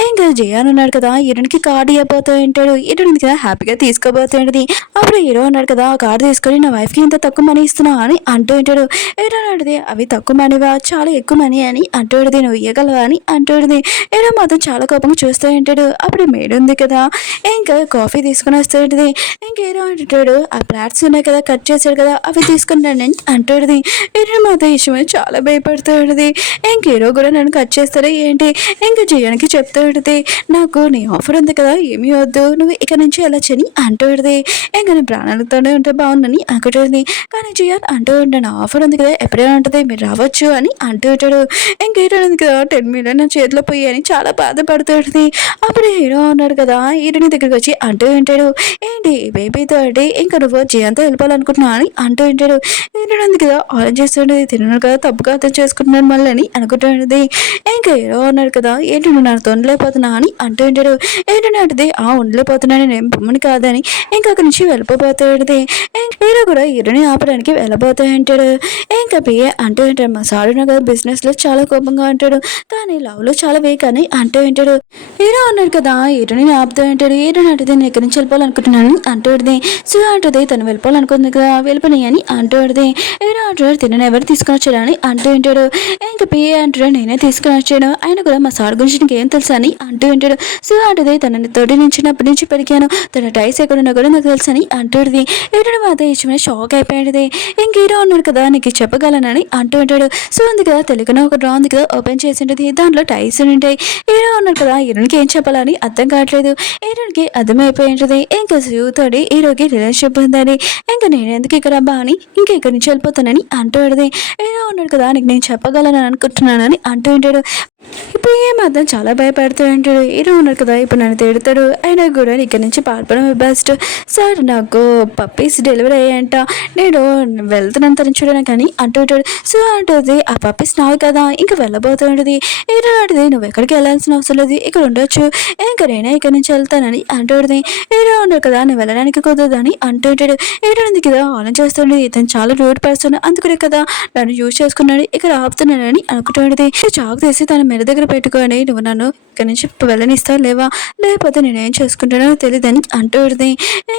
ఇంకా జయాన్ ఉన్నాడు కదా ఇరునికి కార్డు ఇవ్వబోతూ ఉంటాడు. ఇరునికి కదా హ్యాపీగా తీసుకోబోతూ ఉంటుంది. అప్పుడు హీరో ఉన్నాడు కదా ఆ కార్డు తీసుకొని నా వైఫ్కి ఇంత తక్కువ మనీ ఇస్తున్నావు అని అంటూ ఉంటాడు. హీరో అడిది అవి తక్కువ మనీవా చాలా ఎక్కువ మనీ అని అంటూ ఉంటుంది. నువ్వు ఇవ్వగలవా అని అంటూ ఉంటుంది. హీరో మాత్రం చాలా కోపంగా చూస్తూ ఉంటాడు. అప్పుడు మేడ్ ఉంది కదా ఇంకా కాఫీ తీసుకుని వస్తూ ఉంటుంది. ఇంక హీరో అంటాడు ఆ ప్లాట్స్ ఉన్నాయి కదా కట్ చేశాడు కదా అవి తీసుకుంటాను అని అంటూ ఉంటుంది. హీరో మాత్రం ఇష్టమై చాలా భయపడుతూ ఉంటుంది. ఇంక హీరో కూడా నన్ను కట్ చేస్తారా ఏంటి ఇంకా జయానికి చెప్తూ ఉంటుంది. నాకు నీ ఆఫర్ ఉంది కదా ఏమీ వద్దు నువ్వు ఇక్కడ నుంచి ఎలా చని అంటూ ఉంటుంది. ఇంకా నేను ప్రాణాలతోనే ఉంటే బాగుందని అనుకుంటుంది. కానీ జయాన్ అంటూ ఉంటాను ఆఫర్ ఉంది కదా ఎప్పుడైనా ఉంటుంది మీరు రావచ్చు అని అంటూ ఉంటాడు. ఇంక హీరో ఉంది కదా 10 మిలియన్ నా చేతిలో పోయి అని చాలా బాధపడుతూ ఉంటుంది. అప్పుడు హీరో ఉన్నాడు కదా హీరోని దగ్గరికి వచ్చి అంటూ ఉంటాడు ఏంటి బేబీతో అంటే ఇంకా నువ్వు జయంతో వెళ్ళిపోవాలనుకుంటున్నావు అని అంటూ ఉంటాడు. హీరో ఉంది కదా ఆలోచన చేస్తుండేది తిన్నాను కదా తప్పుగా అర్థం చేసుకుంటున్నాను మళ్ళీ అని అనుకుంటూ ఉంటుంది. ఇంకా హీరో ఉన్నాడు కదా ఏంటి నువ్వు నాతో ఉండలేకపోతున్నా అని అంటూ ఉంటాడు. ఏంటంటే అంటే ఉండలేకపోతున్నాను నేను బొమ్మని కాదని ఇంకా అక్కడి నుంచి వెళ్ళిపోతూ ఉంటుంది. హీరో కూడా హీరోని ఆపడానికి వెళ్ళబోతూ ఉంటాడు. ఇంకా పిఏ అంటూ ఉంటాడు మా సార్ కదా బిజినెస్లో చాలా కోపంగా ఉంటాడు కానీ లవ్లో చాలా వీక్ అని అంటూ ఉంటాడు. హీరో అన్నాడు కదా హీరోని ఆపుతూ ఉంటాడు. హీరోని అంటే నేను ఎక్కడి నుంచి వెళ్ళిపోవాలనుకుంటున్నాను అంటూ ఉంటుంది. సో అంటుంది తను వెళ్ళిపోవాలనుకుంది కదా వెళ్ళిపోయి అని అంటూ ఉంటుంది. హీరో అంటాడు తినని ఎవరు తీసుకొని వచ్చాడు అని అంటూ ఉంటాడు. ఇంకా పిఏ అంటాడు నేనే తీసుకొని వచ్చాను ఆయన కూడా మా సార్ గురించి నీకు ఏం తెలుసు అని అంటూ ఉంటాడు. సో అంటుంది తనని తోటి నుంచినప్పటి నుంచి పెరిగాను తన టైస్ ఎక్కడున్నా కూడా నాకు తెలుసు అని అంటుంది. హీరోని మాత్రం ఇష్టమైన షాక్ అయిపోయాడు. ఇంక హీరో అన్నాడు కదా నీకు చెప్పగలనని అంటూ ఉంటాడు. సో ఉంది కదా తెలుగున ఒక డ్రా ఉంది కదా ఓపెన్ చేసి ఉంటుంది దాంట్లో టైస్ ఉంటాయి. హీరో అన్నాడు కదా హీరోనికి ఏం చెప్పాలని అర్థం కావట్లేదు. హీరోనికి అర్థమైపోయి ఉంటుంది ఇంకా తోడి హీరోకి రిలేషన్షిప్ ఉందని ఇంకా నేను ఎందుకు ఇక్కడ అబ్బా అని ఇంకా ఇక్కడి నుంచి వెళ్ళిపోతానని అంటూ ఉంటుంది. హీరో అన్నాడు కదా నీకు నేను చెప్పగలను అనుకుంటున్నానని అంటూ ఉంటాడు. ఇప్పుడు ఏమాత్రం చాలా భయపడుతూ ఉంటాడు. హీరో ఉన్నారు కదా ఇప్పుడు నన్ను తిడతాడు అయినా కూడా ఇక్కడ నుంచి పారిపోవడం బెస్ట్ సార్ నాకు పప్పీస్ డెలివరీ అయ్యాయంట నేను వెళ్తున్నాను తను చూడడానికి అని అంటూ ఉంటాడు. సో అంటుంది ఆ పప్పీస్ నావి కదా ఇంకా వెళ్ళబోతూ ఉంటుంది. హీరో అంటుంది నువ్వు ఎక్కడికి వెళ్ళాల్సిన అవసరం లేదు ఇక్కడ ఉండొచ్చు ఇంకా నేనే ఇక్కడ నుంచి వెళ్తానని అంటూ ఉంటుంది. హీరో ఉన్నారు కదా నువ్వు వెళ్ళడానికి కుదరదు అని అంటూ ఉంటాడు. హీరో ఉంది కదా ఆలోచన చేస్తుండేది ఇతను చాలా రూడ్ పర్సన్ అందుకనే కదా నన్ను యూజ్ చేసుకున్నాడు ఇక్కడ ఆపుతున్నానని అనుకుంటూ ఉంటుంది. చాకు తీసి తన మెడ దగ్గర పెట్టుకొని నువ్వు నన్ను ఇక్కడి నుంచి వెళ్ళనిస్తావు లేవా, లేకపోతే నేనేం చేసుకుంటానో తెలియదని అంటూ విడిది.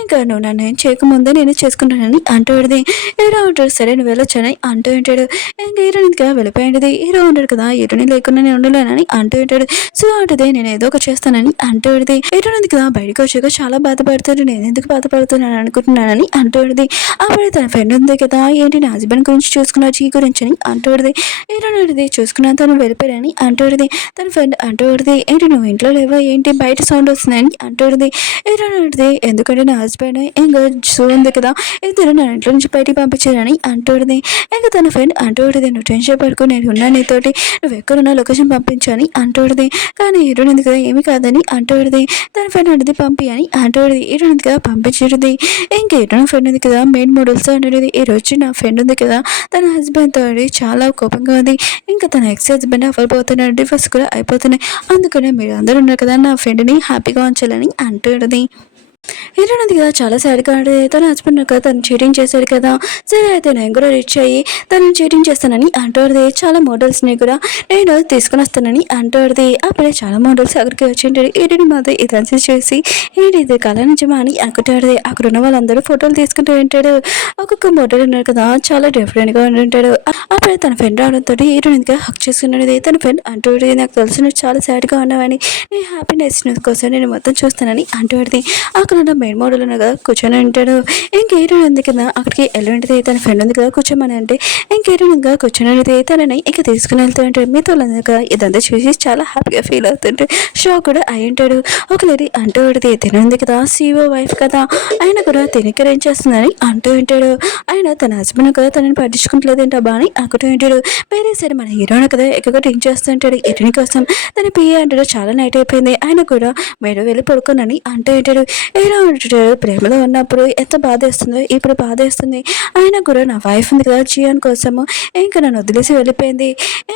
ఇంకా నువ్వు నన్ను ఏం చేయకముందే నేను చేసుకుంటానని అంటూ విడిది. హీరో ఉంటాడు, సరే నువ్వు వెళ్ళొచ్చని అంటూ ఉంటాడు. ఇంకా హీరోయిన్గా వెళ్ళిపోయింది. హీరో ఉంటాడు కదా, హీరోని లేకుండా నేను ఉండలేనని అంటూ ఉంటాడు. సో అంటది, నేను ఏదో ఒకటి చేస్తానని అంటూ విడిది. హీరోయిన్ కదా బయటకు వచ్చాక చాలా బాధపడుతాడు. నేను ఎందుకు బాధపడుతున్నాను అనుకుంటున్నానని అంటూ విడిది. అప్పుడే తన ఫ్రెండ్ ఉంది కదా, ఏంటి నా హస్బెండ్ గురించి చూసుకున్నా చీ గురించి అని అంటూ విడిది. హీరోయిన్ అడిది, చూసుకున్నా తను వెళ్ళిపోయారని అంటూ విడిది. తన ఫ్రెండ్ అంటూ విడిది, ఏంటి నువ్వు ఇంట్లో లేవా ఏంటి, బయట సౌండ్ వస్తుందని అంటూ విడిది. హీరోయిన్ అడిది, ఎందుకంటే నా హస్బెండ్ ఇంకా షూ ఉంది కదా, ఇద్దరు నా ఇంట్లో నుంచి బయటికి పంపించారని అంటూ విడిది. ఇంకా తన ఫ్రెండ్ అంటూ విడిది, నువ్వు టెన్షన్ పడుకో, నేను ఉన్నా నీతోటి, నువ్వు ఎక్కడున్నా లొకేషన్ పంపించని అంటూ విడిది. కానీ హీరోయిన్ ఉంది కదా ఏమి కాదని అంటూ విడిది. తన ఫ్రెండ్ అడిది పంపి అని అంటూ విడిది. హీరోయిన్ ఉంది కదా పంపించేది. ఇంకా హీరోయిన్ ఫ్రెండ్ ఉంది కదా మెయిన్ మోడల్స్ అనేది, ఈ రోజు నా ఫ్రెండ్ ఉంది కదా తన హస్బెండ్ తోటి చాలా కోపంగా ఉంది. ఇంకా తన ఎక్స్ హస్బెండ్ అవ్వబోతున్నాడు, డివోర్స్ కూడా అయిపోతున్నాయి. అందుకనే మీరు అందరూ ఉన్నారు కదా నా ఫ్రెండ్ని హ్యాపీగా ఉంచాలని అంటూ హీరోయిన్ ఉంది కదా చాలా సాడ్గా ఉంటుంది. తన హస్బెండ్ కదా తను చీటింగ్ చేశాడు కదా, సరే అయితే నేను కూడా రీచ్ అయ్యి తను చీటింగ్ చేస్తానని అంటూది. చాలా మోడల్స్ని కూడా నేను తీసుకుని వస్తానని అంటూది. అప్పుడే చాలా మోడల్స్ అక్కడికి వచ్చింటాడు. ఏంటి మాత్రం ఇదంతా చేసి ఏంటి ఇది కళ నిజమా అని అనుకుంటాడు. అక్కడ ఉన్న వాళ్ళందరూ ఫోటోలు తీసుకుంటూ ఉంటాడు. ఒక్కొక్క మోడల్ ఉన్నాడు కదా చాలా డిఫరెంట్గా ఉంటాడు. అప్పుడే తన ఫ్రెండ్ రావడంతో హీరోయిన్ గా హక్ చేసుకున్నాడు. తన ఫ్రెండ్ అంటూది, నాకు తెలిసి నువ్వు చాలా సాడ్గా ఉన్నావని, నీ హ్యాపీనెస్ కోసం నేను మొత్తం చూస్తానని అంటూది. అక్కడ ఉన్న మెయిన్ మోడల్ ఉన్న కదా కూర్చొని ఉంటాడు. ఇంకేటో ఉంది కదా అక్కడికి వెళ్ళింటిది. తన ఫ్రెండ్ ఉంది కదా కూర్చోమని అంటే ఇంకేటో ఇంకా కూర్చొని తనని ఇంకా తీసుకుని వెళ్తూ ఉంటాడు. మీతో ఇదంతా చూసి చాలా హ్యాపీగా ఫీల్ అవుతుంటే షాక్ కూడా అయి ఉంటాడు. ఒక లేడీ అంటూ ఉంటుంది, తినంది కదా సీఓ వైఫ్ కదా, ఆయన కూడా తినకర ఏం చేస్తుందని అంటూ ఉంటాడు. ఆయన తన హస్బెండ్ కదా తనని పట్టించుకుంటలేదు ఏంటబ్బా అని అనుకుంటూ ఉంటాడు. వేరే సరే మన హీరోయిన్ కదా ఎక్కువగా డ్రింక్ చేస్తూ ఉంటాడు. ఎటుని కోసం తన పియ్య అంటాడు, చాలా నైట్ అయిపోయింది, ఆయన కూడా మీరు వెళ్ళి పడుకోనని అంటూ ఉంటాడు. ఎలా ఉంటాడు, ప్రేమలో ఉన్నప్పుడు ఎంత బాధ వేస్తుందో ఇప్పుడు బాధ వేస్తుంది. ఆయన కూడా నా వైఫ్ ఉంది కదా జియాన్ కోసము ఇంకా నన్ను వదిలేసి వెళ్ళిపోయింది,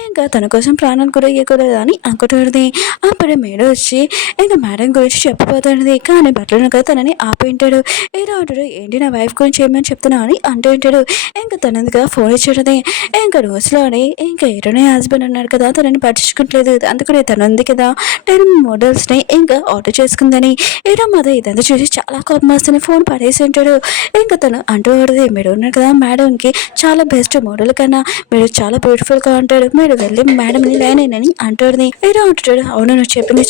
ఇంకా తన కోసం ప్రాణాలు కూడా ఇవ్వకూడదు అని అనుకుంటుంది. అప్పుడే మేడం వచ్చి ఇంకా మేడం గురించి చెప్పబోతుంది. కానీ బట్టలను కదా తనని ఆపేంటాడు. ఎలా ఉంటాడు, ఏంటి నా వైఫ్ గురించి ఏమని చెప్తున్నావు అని అంటూ ఉంటాడు. ఇంకా తనదిగా ఫోన్ ఇచ్చాడు. ఇంకా రోజులోని ఇంకా హీరోనే హస్బెండ్ అన్నాడు కదా తనని పట్టించుకుంటలేదు, అందుకనే తను ఉంది కదా 10 మోడల్స్ని ఇంకా ఆర్డర్ చేసుకుందని. హీరో మాత్రం ఇదంతా చూసి చాలా కోపం వస్తుంది, ఫోన్ పడేసి ఉంటాడు. ఇంకా తను అంటూ వాడిది, మీరు ఉన్నారు కదా మేడంకి చాలా బెస్ట్ మోడల్ కన్నా మీరు చాలా బ్యూటిఫుల్గా ఉంటాడు, మీరు వెళ్ళి మేడంని లేనని అంటాడు. హీరో అంటాడు, అవును నువ్వు చెప్పింది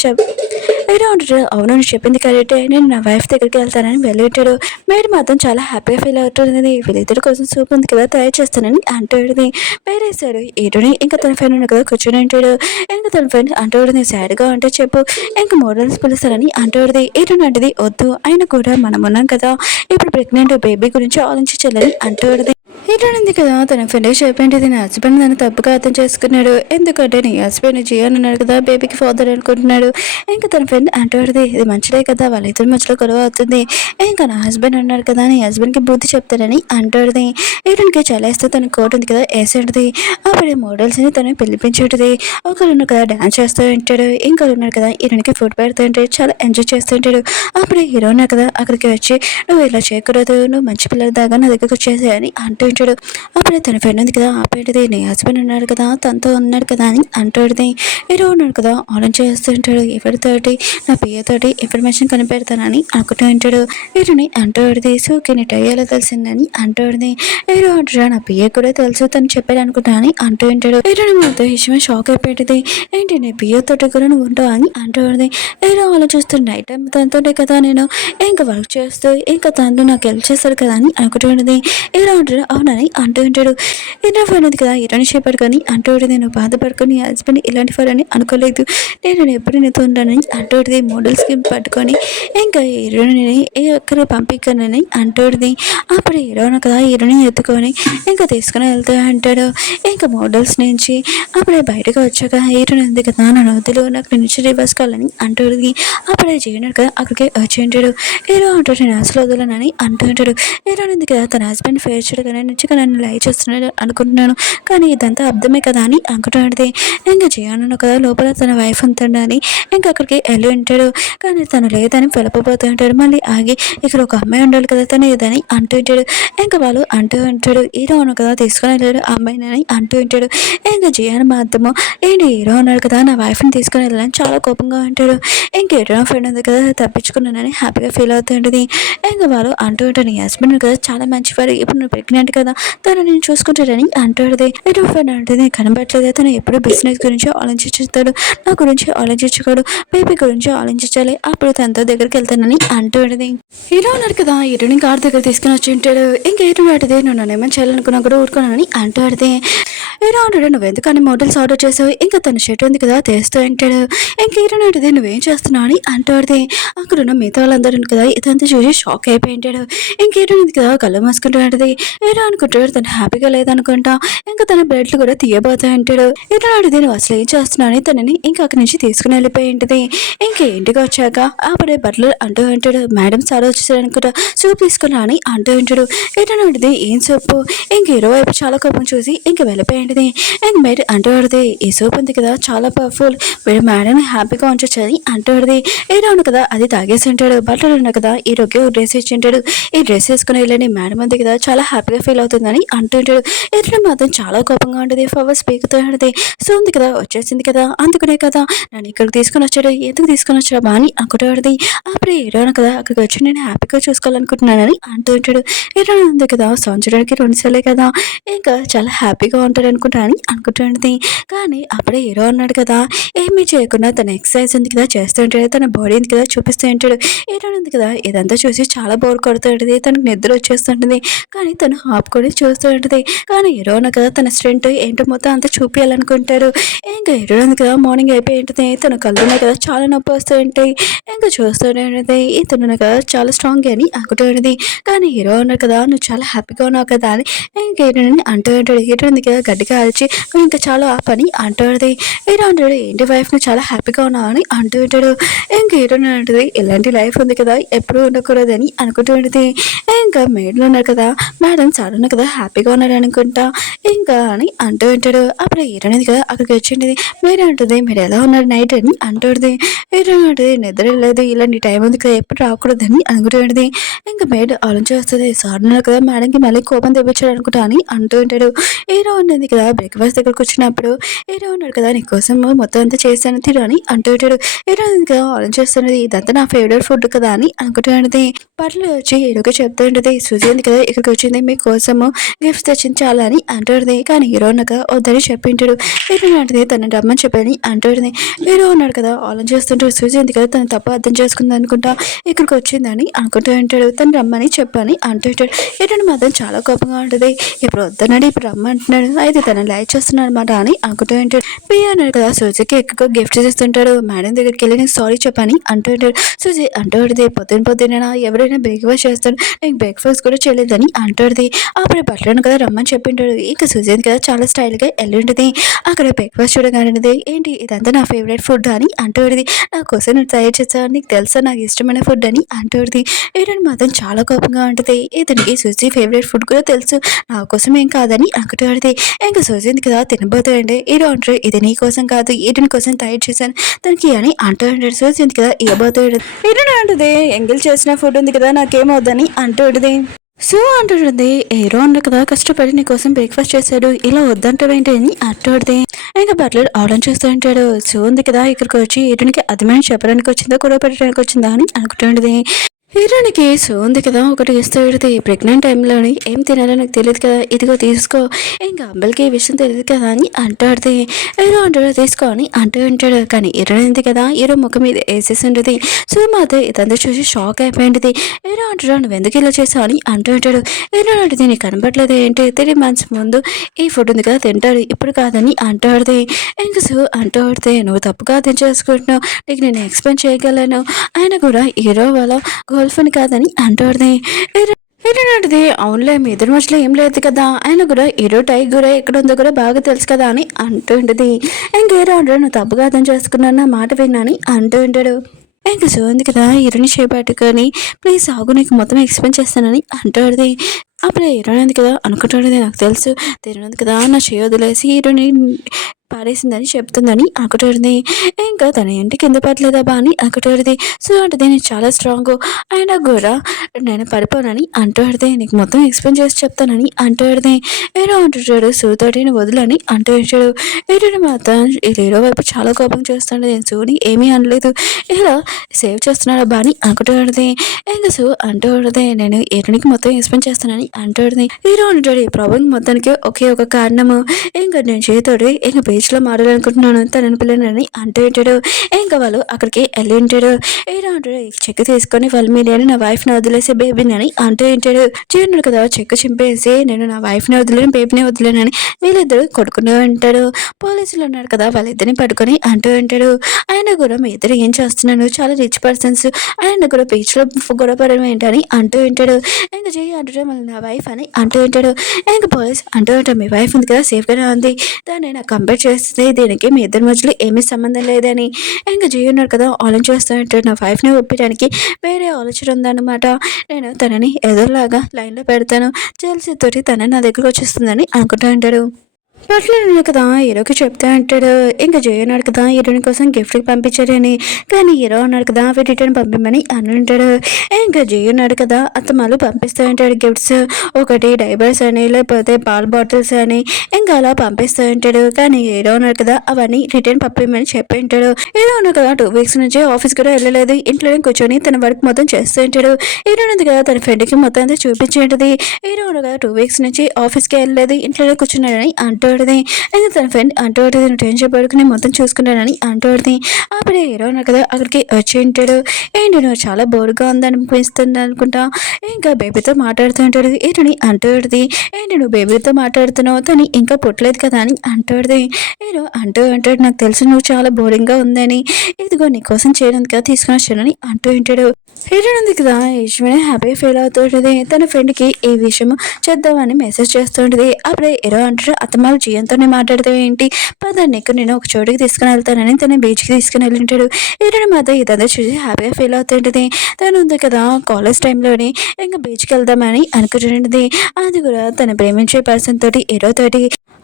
హీరో అంటాడు, అవును నువ్వు చెప్పింది కరెక్టే, నేను నా వైఫ్ దగ్గరికి వెళ్తానని వెళ్ళింటాడు. మేడం మాత్రం చాలా హ్యాపీగా ఫీల్ అవుతుంది. వీళ్ళిద్దరి కోసం సూప్ ఉంది కదా తయారు చేస్తానని అంటాడు. వేరేసాడు హీరోని ఇంకా తన ఫ్రెండ్ ఉన్న కదా కూర్చొని ఉంటాడు. ఇంకా తన ఫ్రెండ్ అంటాడు, నీ సాడ్గా అంటే చెప్పు ఇంకా మోడల్స్ పిలుస్తారని అంటాడు. హీరోని అంటే వద్దు, ఆయన కూడా మనం ఉన్నాం కదా ఇప్పుడు ప్రెగ్నెంట్ బేబీ గురించి ఆలోచించాలని అంటాడు. హీరోయిన్ ఉంది కదా తన ఫ్రెండ్ చెప్పేంటిది, నా హస్బెండ్ నన్ను తప్పుగా అర్థం చేసుకున్నాడు, ఎందుకంటే నీ హస్బెండ్ జియాన్ అన్నాడు కదా బేబీకి ఫాదర్ అనుకుంటున్నాడు. ఇంకా తన ఫ్రెండ్ అంటాడు, ఇది మంచిదే కదా వాళ్ళిద్దరి మధ్యలో గొడవ అవుతుంది, ఇంకా నా హస్బెండ్ అన్నాడు కదా నీ హస్బెండ్కి బుద్ధి చెప్తానని అంటాడు. హీరోయిన్కి చాలా ఇస్తే తన కోట్ ఉంది కదా వేసేది. అప్పుడే మోడల్స్ని తను పిలిపించేది. ఒకరు ఉన్నారు కదా డాన్స్ చేస్తూ ఉంటాడు, ఇంకొకరు ఉన్నారు కదా హీరోయిన్కి ఫుడ్ పెడుతూ ఉంటాడు, చాలా ఎంజాయ్ చేస్తూ ఉంటాడు. అప్పుడే హీరో ఉన్నారు కదా అక్కడికి వచ్చి, నువ్వు ఇలా చేయకూడదు, నువ్వు మంచి పిల్లల దాకా నా దగ్గరకు వచ్చేసాయని అంటూ ఉంటాడు. అప్పుడే తన ఫ్రెండ్ ఉంది కదా ఆపేటిది, నీ హస్బెండ్ ఉన్నాడు కదా తనతో ఉన్నాడు కదా అని అంటాడుది. హీరో ఉన్నాడు కదా ఆలోచన చేస్తుంటాడు, ఎవరితోటి నా పియ్యతోటి ఇన్ఫర్మేషన్ కనిపెడతానని అనుకుంటూ ఉంటాడు. హీరోని అంటాడుది, సూకి నీ టైలో తెలిసిందని అంటాడుది. హీరో అంటాడు, నా పియ్య కూడా తెలుసు తను చెప్పాడు అనుకుంటా అని అంటూ ఉంటాడు. హీరోని మాత్రం విషయమే షాక్ అయిపోయేది, ఏంటి నీ పియ్యతోటి కూడా నువ్వు ఉంటావు అని అంటాడుది. హీరో ఆలోచిస్తూ నైట్ టైం తనతోటే కదా నేను ఇంకా వర్క్ చేస్తూ ఇంకా తనతో నాకు హెల్ప్ చేస్తాడు కదా అని అనుకుంటున్నది. హీరో అంటాడు, అవునని అంటూ ఉంటాడు. హీరో ఫోన్ ఉంది కదా హీరోని చేపడుకొని అంటూ ఉంటుంది, నేను బాధపడుకొని హస్బెండ్ ఇలాంటి ఫోన్ అని అనుకోలేదు, నేను ఎప్పుడు నీతో ఉంటానని అంటూది. మోడల్స్కి పట్టుకొని ఇంకా హీరోని ఎక్కడ పంపించానని అంటూది. అప్పుడు హీరోను కదా హీరోని ఎత్తుకొని ఇంకా తీసుకుని వెళ్తూ ఉంటాడు. ఇంకా మోడల్స్ నుంచి అప్పుడే బయటకు వచ్చాక హీరోని ఉంది కదా నా వద్దులు నాకు నుంచి రివర్స్ కావాలని అంటూది. అప్పుడే చేయను కదా అక్కడికి వచ్చి ఉంటాడు. హీరో అంటాడు, నేను అసలు వదలనని అంటూ ఉంటాడు. హీరోని ఉంది కదా తన హస్బెండ్ ఫేస్ చూడగానే నుంచిగా నన్ను లైవ్ చేస్తున్నాడు అనుకుంటున్నాను, కానీ ఇదంతా అర్థమే కదా అని అనుకుంటాడు. ఇంకా జియాను కదా లోపల తన వైఫ్ ఉంటుందని ఇంకా అక్కడికి వెళ్ళి ఉంటాడు, కానీ తను లేదని వెళ్ళిపోతూ ఉంటాడు. మళ్ళీ ఆగి ఇక్కడ ఒక అమ్మాయి ఉండాలి కదా తను ఏదని అంటూ ఉంటాడు. ఇంకా వాళ్ళు అంటూ ఉంటాడు హీరో అవును కదా తీసుకొని వెళ్ళాడు ఆ అమ్మాయిని అని అంటూ ఉంటాడు. ఇంకా జియాన్ మాత్రము ఏంటి హీరో ఉన్నాడు కదా నా వైఫ్ని తీసుకొని వెళ్ళాలని చాలా కోపంగా ఉంటాడు. ఇంకా హీరో ఫ్రెండ్ ఉంది కదా తప్పించుకున్నానని హ్యాపీగా ఫీల్ అవుతూ ఉంటుంది. ఇంకా వాళ్ళు అంటూ ఉంటాడు నీ హస్బెండ్ కదా చాలా మంచివాడు, ఇప్పుడు నువ్వు ప్రెగ్నెంట్ కదా తను నేను చూసుకుంటాడని అంటాడు. హీరో ఫ్రెండ్ అంటే కనబట్టలేదు, తను ఎప్పుడు బిజినెస్ గురించి ఆలోచించుతాడు, నా గురించి ఆలోచించుకోడు, బేబీ గురించి ఆలోచించాలి, అప్పుడు తనతో దగ్గరికి వెళ్తానని అంటాడు. హీరో ఉన్నారు కదా హీరోని కార్ దగ్గర తీసుకుని వచ్చి ఉంటాడు. ఇంకా హీరో అడితే నువ్వు నన్ను ఏమైనా చేయాలనుకున్నా కూడా ఊరుకున్నానని అంటాడు. హీరో అంటాడు నువ్వు ఎందుకని మోడల్స్ ఆర్డర్ చేసావు, ఇంకా తన షర్ట్ ఉంది కదా తెస్తూ ఉంటాడు. ఇంకా హీరో అడితే నువ్వేం చేస్తున్నావు అని అంటాడు. అక్కడ ఉన్న మిగతా వాళ్ళందరూ కదా ఇదంతా చూసి షాక్ అయిపోయి ఉంటాడు. ఇంక హీరో ఉంది కదా కళ్ళు మూసుకుంటూ ఉంటుంది. హీరో అనుకుంటాడు తను హ్యాపీగా లేదనుకుంటా, ఇంకా తన బ్లడ్లు కూడా తీయబోతా ఉంటాడు. హీరో అడితే నువ్వు అసలు ఏం చేస్తున్నావు అని తనని ఇంకా అక్కడి నుంచి తీసుకుని వెళ్ళిపోయి ఉంటుంది. ఇంకా ఇంటికి వచ్చాక అప్పుడే బట్టలు అంటూ ఉంటాడు మేడం సార్ వచ్చేసాడు అనుకుంటా సూప్ తీసుకున్నా అని అంటూ ఉంటాడు. హీరో అడితే ఏం సూపు, ఇంక హీరో వైపు చాలా కోపం చూసి ఇంక వెళ్ళిపోయింది. ఇంక మేడం అంటూ ఈ సూప్ ఉంది కదా చాలా పవర్ఫుల్, మీరు మేడం హ్యాపీగా ఉంచొచ్చని అంటూ హీరో అవును కదా అది తాగేసి ఉంటాడు. బట్టలు ఉన్నాయి కదా హీరోకి ఒక డ్రెస్ ఇచ్చి ఉంటాడు. ఈ డ్రెస్ వేసుకుని వెళ్ళని మేడం ఉంది కదా చాలా హ్యాపీగా ఫీల్ అవుతుందని అంటుంటాడు. హీరో మాత్రం చాలా కోపంగా ఉంటుంది, ఫ్లవర్స్ పీకుతూ ఉంటుంది. సో ఉంది కదా వచ్చేసింది కదా అందుకునే కదా నన్ను ఇక్కడికి తీసుకొని వచ్చాడు, ఎందుకు తీసుకొని వచ్చాడు బా అని అనుకుంటాడు. అప్పుడే హీరో కదా అక్కడికి వచ్చి నేను హ్యాపీగా చూసుకోవాలనుకుంటున్నానని అంటూ ఉంటాడు. హీరో ఉంది కదా సంవత్సరానికి 2 సార్లే కదా ఇంకా చాలా హ్యాపీగా ఉంటాడు అనుకుంటా అని అనుకుంటుంది. కానీ అప్పుడే హీరో ఉన్నాడు కదా ఏమీ చేయకుండా తన ఎక్సర్సైజ్ ఉంది కదా చేస్తూ ఉంటాడు, తన బాడీ ఉంది కదా చూపిస్తూ ఉంటాడు. హీరో ఉంది కదా ఇదంతా చూసి చాలా బోర్ కొడుతుంటుంది, తనకు నిద్ర వచ్చేస్తుంటుంది, కానీ తను ఆపుకొని చూస్తూ ఉంటుంది. కానీ హీరో ఉన్న కదా తన స్ట్రెంత్ ఏంటో మొత్తం అంతా చూపించాలనుకుంటారు. ఇంకా హీరో ఉంది కదా మార్నింగ్ అయిపోయి ఉంటుంది, తన కళ్ళు ఉన్నాయి కదా చాలా నొప్పి వస్తూ ఉంటాయి. ఇంకా చూస్తూనే ఉంటుంది ఇతను కదా చాలా స్ట్రాంగ్ అని అనుకుంటుంది. కానీ హీరో ఉన్నాడు కదా నువ్వు చాలా హ్యాపీగా ఉన్నావు కదా అని ఇంకా హీరోని అంటూ ఉంటాడు. హీరో ఉంది కదా గట్టిగా అరిచి నువ్వు ఇంకా చాలా ఆ పని అంటాడు. హీరో అంటాడు ఏంటి వైఫ్ నువ్వు చాలా హ్యాపీగా ఉన్నావు అని అంటూ ఉంటాడు. ఇంకా హీరో అంటుంది ఇలాంటి లైఫ్ ఉంది కదా ఎప్పుడు ఉండకూడదని అనుకుంటూ ఉంటుంది. ఇంకా మేడలో ఉన్నారు కదా మేడం సార్ ఉన్నారు కదా హ్యాపీగా ఉన్నాడు అనుకుంటా ఇంకా అని అంటూ ఉంటాడు. అప్పుడు హీరో అనేది కదా అక్కడికి వచ్చింది. మీరు అంటుంది మీరు ఎలా ఉన్నారు నైట్ అని అంటుంది. హీరో అంటుంది నిద్ర లేదు ఇలాంటి టైం ఉంది కదా ఎప్పుడు రాకూడదని అనుకుంటుంది. ఇంకా మేడం ఆలోచిస్తుంది సార్ ఉన్నారు కదా మేడంకి మళ్ళీ కోపం తెప్పించాడు అనుకుంటా అని అంటూ ఉంటాడు. హీరో ఉన్నది కదా బ్రేక్ఫాస్ట్ దగ్గరకు వచ్చినప్పుడు హీరో ఉన్నాడు కదా నీకోసం మొత్తం అంతా చేశాను తిరు అని అంటూ ఉంటాడు. హీరో కదా ఆలోచిస్తున్నది ఇదంతా నా ఫేవరెట్ ఫుడ్ కదా అని అనుకుంటున్నది. పట్ల వచ్చి హీరోకి చెప్తూ ఉంటుంది సూజీ ఉంది కదా ఇక్కడికి వచ్చింది మీకోసము గిఫ్ట్స్ తెచ్చింది చాలా అని అంటుంది. కానీ హీరో ఉన్నాక వద్దని చెప్పింటాడు. హీరో అంటే తను రమ్మని చెప్పని అంటుంది. హీరో ఉన్నాడు కదా ఆలోచిస్తుంటాడు సూజీ ఉంది కదా తను తప్ప అర్థం చేసుకుంది అనుకుంటా ఇక్కడికి వచ్చిందని అనుకుంటూ ఉంటాడు. తను రమ్మని చెప్పని అంటుంటాడు. హీరోని మాత్రం చాలా కోపంగా ఉంటుంది, ఇప్పుడు వద్దన్నాడు ఇప్పుడు రమ్మంటున్నాడు అయితే తను లైక్ చేస్తున్నాడు అనమాట అని అనుకుంటూ ఉంటాడు. పియ్య అన్నాడు కదా సూజీకి ఎక్కువ గిఫ్ట్ చేస్తుంటాడు. మేడం దగ్గరికి వెళ్ళి నేను సారీ చెప్పని అంటూ ఉంటాడు. సూజీ అంటూ ఉంటుంది పొద్దున ఎవరైనా బ్రేక్ఫాస్ట్ చేస్తాను నీకు బ్రేక్ఫాస్ట్ కూడా చేయలేదని అంటుంది. అప్పుడు బట్టలను కదా రమ్మని చెప్పింటాడు. ఇంకా సూజీ కదా చాలా స్టైల్గా వెళ్ళి ఉంటుంది. అక్కడ బ్రేక్ఫాస్ట్ చూడగానే ఏంటి ఇదంతా నా ఫేవరెట్ ఫుడ్ అని అంటుంది. నా కోసం నువ్వు తయారు చేస్తావు నీకు తెలుసా నాకు ఇష్టమైన ఫుడ్ అని అంటుంది. వీళ్ళని మాత్రం చాలా కోపంగా ఉంటుంది. ఇతనికి సూజీ ఫేవరెట్ ఫుడ్ కూడా తెలుసు నా కోసం ఏం కాదని అనుకుంటాడు. ఇంకా సూజీ కదా తినబోతాడంటే హీరో అంటారు ఇది నీ కోసం కాదు ఈటని కోసం తయారు చేశాను తనకి అని అంటూ ఉంటాడు. సూజీ కదా ఇవ్వబోతాడు. హీరోని అంటుంది ఎంగిల్ చేసిన ఫుడ్ ఉంది కదా నాకేమవుద్దని అంటుంది. సో అంటుంది హీరో అన్నారు కదా కష్టపడి నీ కోసం బ్రేక్ఫాస్ట్ చేశాడు ఇలా వద్దంటావేంటి అని అంటుంది. ఇంకా బట్లర్ ఆలోచిస్తూ ఉంటాడు. సో ఉంది కదా ఇక్కడికి వచ్చి హీరోనికి అర్థమైన చెప్పడానికి వచ్చిందా గొడవ పెట్టడానికి వచ్చిందా అని అనుకుంటుంది. హీరోనికి సో ఉంది కదా ఒకటి ఇస్తూ పెడితే ప్రెగ్నెంట్ టైంలోని ఏం తినాలో నాకు తెలియదు కదా ఇదిగో తీసుకో ఇంకా అబ్బాయికి ఈ విషయం తెలియదు కదా అని అంటాడితే హీరో అంటాడు తీసుకో అని అంటూ ఉంటాడు. కానీ హీరో ఉంది కదా హీరో ముఖం మీద వేసేసి ఉంటుంది. సో మాత్రం ఇదంతా చూసి షాక్ అయిపోయింది. హీరో అంటాడు నువ్వు ఎందుకు ఇలా చేసావు అని అంటూ ఉంటాడు. హీరో అంటే నీకు కనపట్లేదు ఏంటి 3 months ముందు ఈ ఫుడ్ ఉంది కదా తింటాడు ఇప్పుడు కాదని అంటాడితే ఇంకా సో అంటాడితే నువ్వు తప్పుగా అర్థం చేసుకుంటున్నావు నీకు నేను ఎక్స్ప్లెయిన్ చేయగలను ఆయన కూడా హీరో వాళ్ళ గర్ల్ ఫ్రెండ్ కాదని అంటాడు. ఏంటంటే అవునులే మీ ఇద్దరి మధ్యలో ఏం లేదు కదా ఆయన కూడా హీరో టైగర్ ఎక్కడ ఉందో కూడా బాగా తెలుసు కదా అని అంటుంటది. ఇంకేరో అంటాడు నువ్వు తప్పుగా అర్థం చేసుకున్నాను నా మాట విన్నాని అంటూ ఉంటాడు. ఇంకా సో ఉంది కదా హీరోని చేపట్టుకొని ప్లీజ్ ఆగు నీకు మొత్తం ఎక్స్ప్లెయిన్ చేస్తానని అంటాడు. అప్పుడు హీరోయిన్ కదా అనుకుంటాడు నాకు తెలుసు తిరిగినది కదా నా చేయి వదిలేసి హీరోని పాడేసిందని చెప్తుందని అనుకుంటుంది. ఇంకా తన ఇంటి కింద పడలేదా అని అనుకుంటుంది. సో అంటే నేను చాలా స్ట్రాంగ్ అయినా కూడా నేను పడిపోనని అంటాడితే నీకు మొత్తం ఎక్స్ప్లెయిన్ చేసి చెప్తానని అంటాడితే హీరో అంటుంటాడు సూతోటి నువ్వు వదులని అంటూ ఇచ్చాడు. హీరోని మాత్రం హీరో వైపు చాలా కోపం చేస్తాడు. నేను సూని ఏమీ అనలేదు ఇలా సేవ్ చేస్తున్నాడు అబ్బా అని అనుకుంటాడితే ఇంకా సూ అంటాడితే నేను హీరోనికి మొత్తం ఎక్స్ప్లెయిన్ చేస్తానని అంటాడితే హీరో అంటాడు ఈ ప్రాబ్లం మొత్తానికి ఒకే ఒక కారణము ఇంకా నేను చేతోడు ఇంకా బీచ్లో మారాలనుకుంటున్నాను తనని పిల్లనని అంటూ ఉంటాడు. ఇంకా వాళ్ళు అక్కడికి వెళ్ళి ఉంటాడు. హీరో అంటాడు ఈ చెక్ తీసుకొని వాళ్ళ మీద నా వైఫ్ని వదిలేసే బేబీని అని అంటూ ఉంటాడు. చూడండి కదా చెక్ చింపేసి నేను నా వైఫ్ని వదిలేను బేబీని వదిలేనని వీళ్ళిద్దరు కొడుకునే ఉంటాడు. పోలీసులు ఉన్నారు కదా వాళ్ళిద్దరిని పట్టుకొని అంటూ ఉంటాడు. ఆయన కూడా మీ ఇద్దరు ఏం చేస్తున్నాను చాలా రిచ్ పర్సన్స్ ఆయన కూడా బీచ్లో గొడవ పడడం ఏంటని అంటూ ఉంటాడు. ఇంకా చెయ్యి అంటాడు మళ్ళీ నా వైఫ్ అని అంటూ ఉంటాడు. ఇంకా పోలీస్ అంటూ ఉంటాడు మీ వైఫ్ ఉంది కదా సేఫ్గానే ఉంది దాన్ని నాకు కంపేర్ చేస్తే దీనికి మీ ఇద్దరి మధ్యలో ఏమీ సంబంధం లేదని ఇంకా జీ ఉన్నాడు కదా ఆలోచన చేస్తూ ఉంటాడు నా వైఫ్ని ఒప్పించడానికి వేరే ఆలోచన ఉందన్నమాట నేను తనని ఎదురులాగా లైన్లో పెడతాను తోటి తన నా దగ్గరకు వచ్చేస్తుందని అనుకుంటూ ఉంటాడు. పట్ల కదా హీరోకి చెప్తా అంటాడు. ఇంకా జయ అన్నాడు కదా హీరోని కోసం గిఫ్ట్కి పంపించారని కానీ హీరో అన్నాడు కదా రిటర్న్ పంపించమని అని అంటాడు. ఇంకా జయ అన్నాడు కదా అత్తమాలు పంపిస్తూ ఉంటాడు గిఫ్ట్స్ ఒకటి డైబర్స్ అని లేకపోతే పాల్ బాటిల్స్ అని ఇంకా అలా పంపిస్తూ ఉంటాడు. కానీ హీరో అన్నాడు కదా అవన్నీ రిటర్న్ పంపించమని చెప్పి ఉంటాడు. హీరో అన్నాడు కదా 2 weeks నుంచి ఆఫీస్ కూడా వెళ్ళలేదు ఇంట్లోనే కూర్చొని తన వర్క్ మొత్తం చేస్తూ ఉంటాడు. హీరో ఉంది కదా తన ఫ్రెండ్కి మొత్తం అంతా చూపించేది. హీరో కదా 2 weeks నుంచి ఆఫీస్కి వెళ్ళలేదు ఇంట్లోనే కూర్చున్నాడని అంటాడు. అయితే తన ఫ్రెండ్ అంటోడిది నువ్వు టెన్షన్ పడుకుని మొత్తం చూసుకున్నానని అంటోడిది. అప్పుడే హీరో కదా అక్కడికి వచ్చి ఉంటాడు. ఏంటి నువ్వు చాలా బోర్గా ఉందనిపిస్తుంది అనుకుంటా ఇంకా బేబీతో మాట్లాడుతూ ఉంటాడు. ఏంటని అంటోడిది ఏంటి నువ్వు బేబీతో మాట్లాడుతున్నావు కానీ ఇంకా పుట్టలేదు కదా అని అంటోడిది. హీరో అంటూ అంటాడు నాకు తెలుసు నువ్వు చాలా బోరింగ్గా ఉందని ఇదిగో నీకోసం చేయడానికి తీసుకుని వచ్చానని అంటూ ఉంటాడు. హీరో ఉంది కదా యశ్విని హ్యాపీ ఫీల్ అవుతుంటుంది. తన ఫ్రెండ్కి ఈ విషయం చేద్దామని మెసేజ్ చేస్తుంటుంది. అప్పుడే హీరో అంటాడు అత్తమాలు జీయంతోనే మాట్లాడితే ఏంటి పద నీకు నేను ఒక చోటుకి తీసుకుని వెళ్తానని తన బీచ్కి తీసుకుని వెళ్ళింటాడు. హీరోని మాత్రం ఇదంతా చూసి హ్యాపీగా ఫీల్ అవుతుంటుంది. తను ఉంది కదా కాలేజ్ టైంలోనే ఇంకా బీచ్కి వెళ్దామని అనుకుంటుంటుంది. అది కూడా తను ప్రేమించే పర్సన్ తోటి హీరో తోటి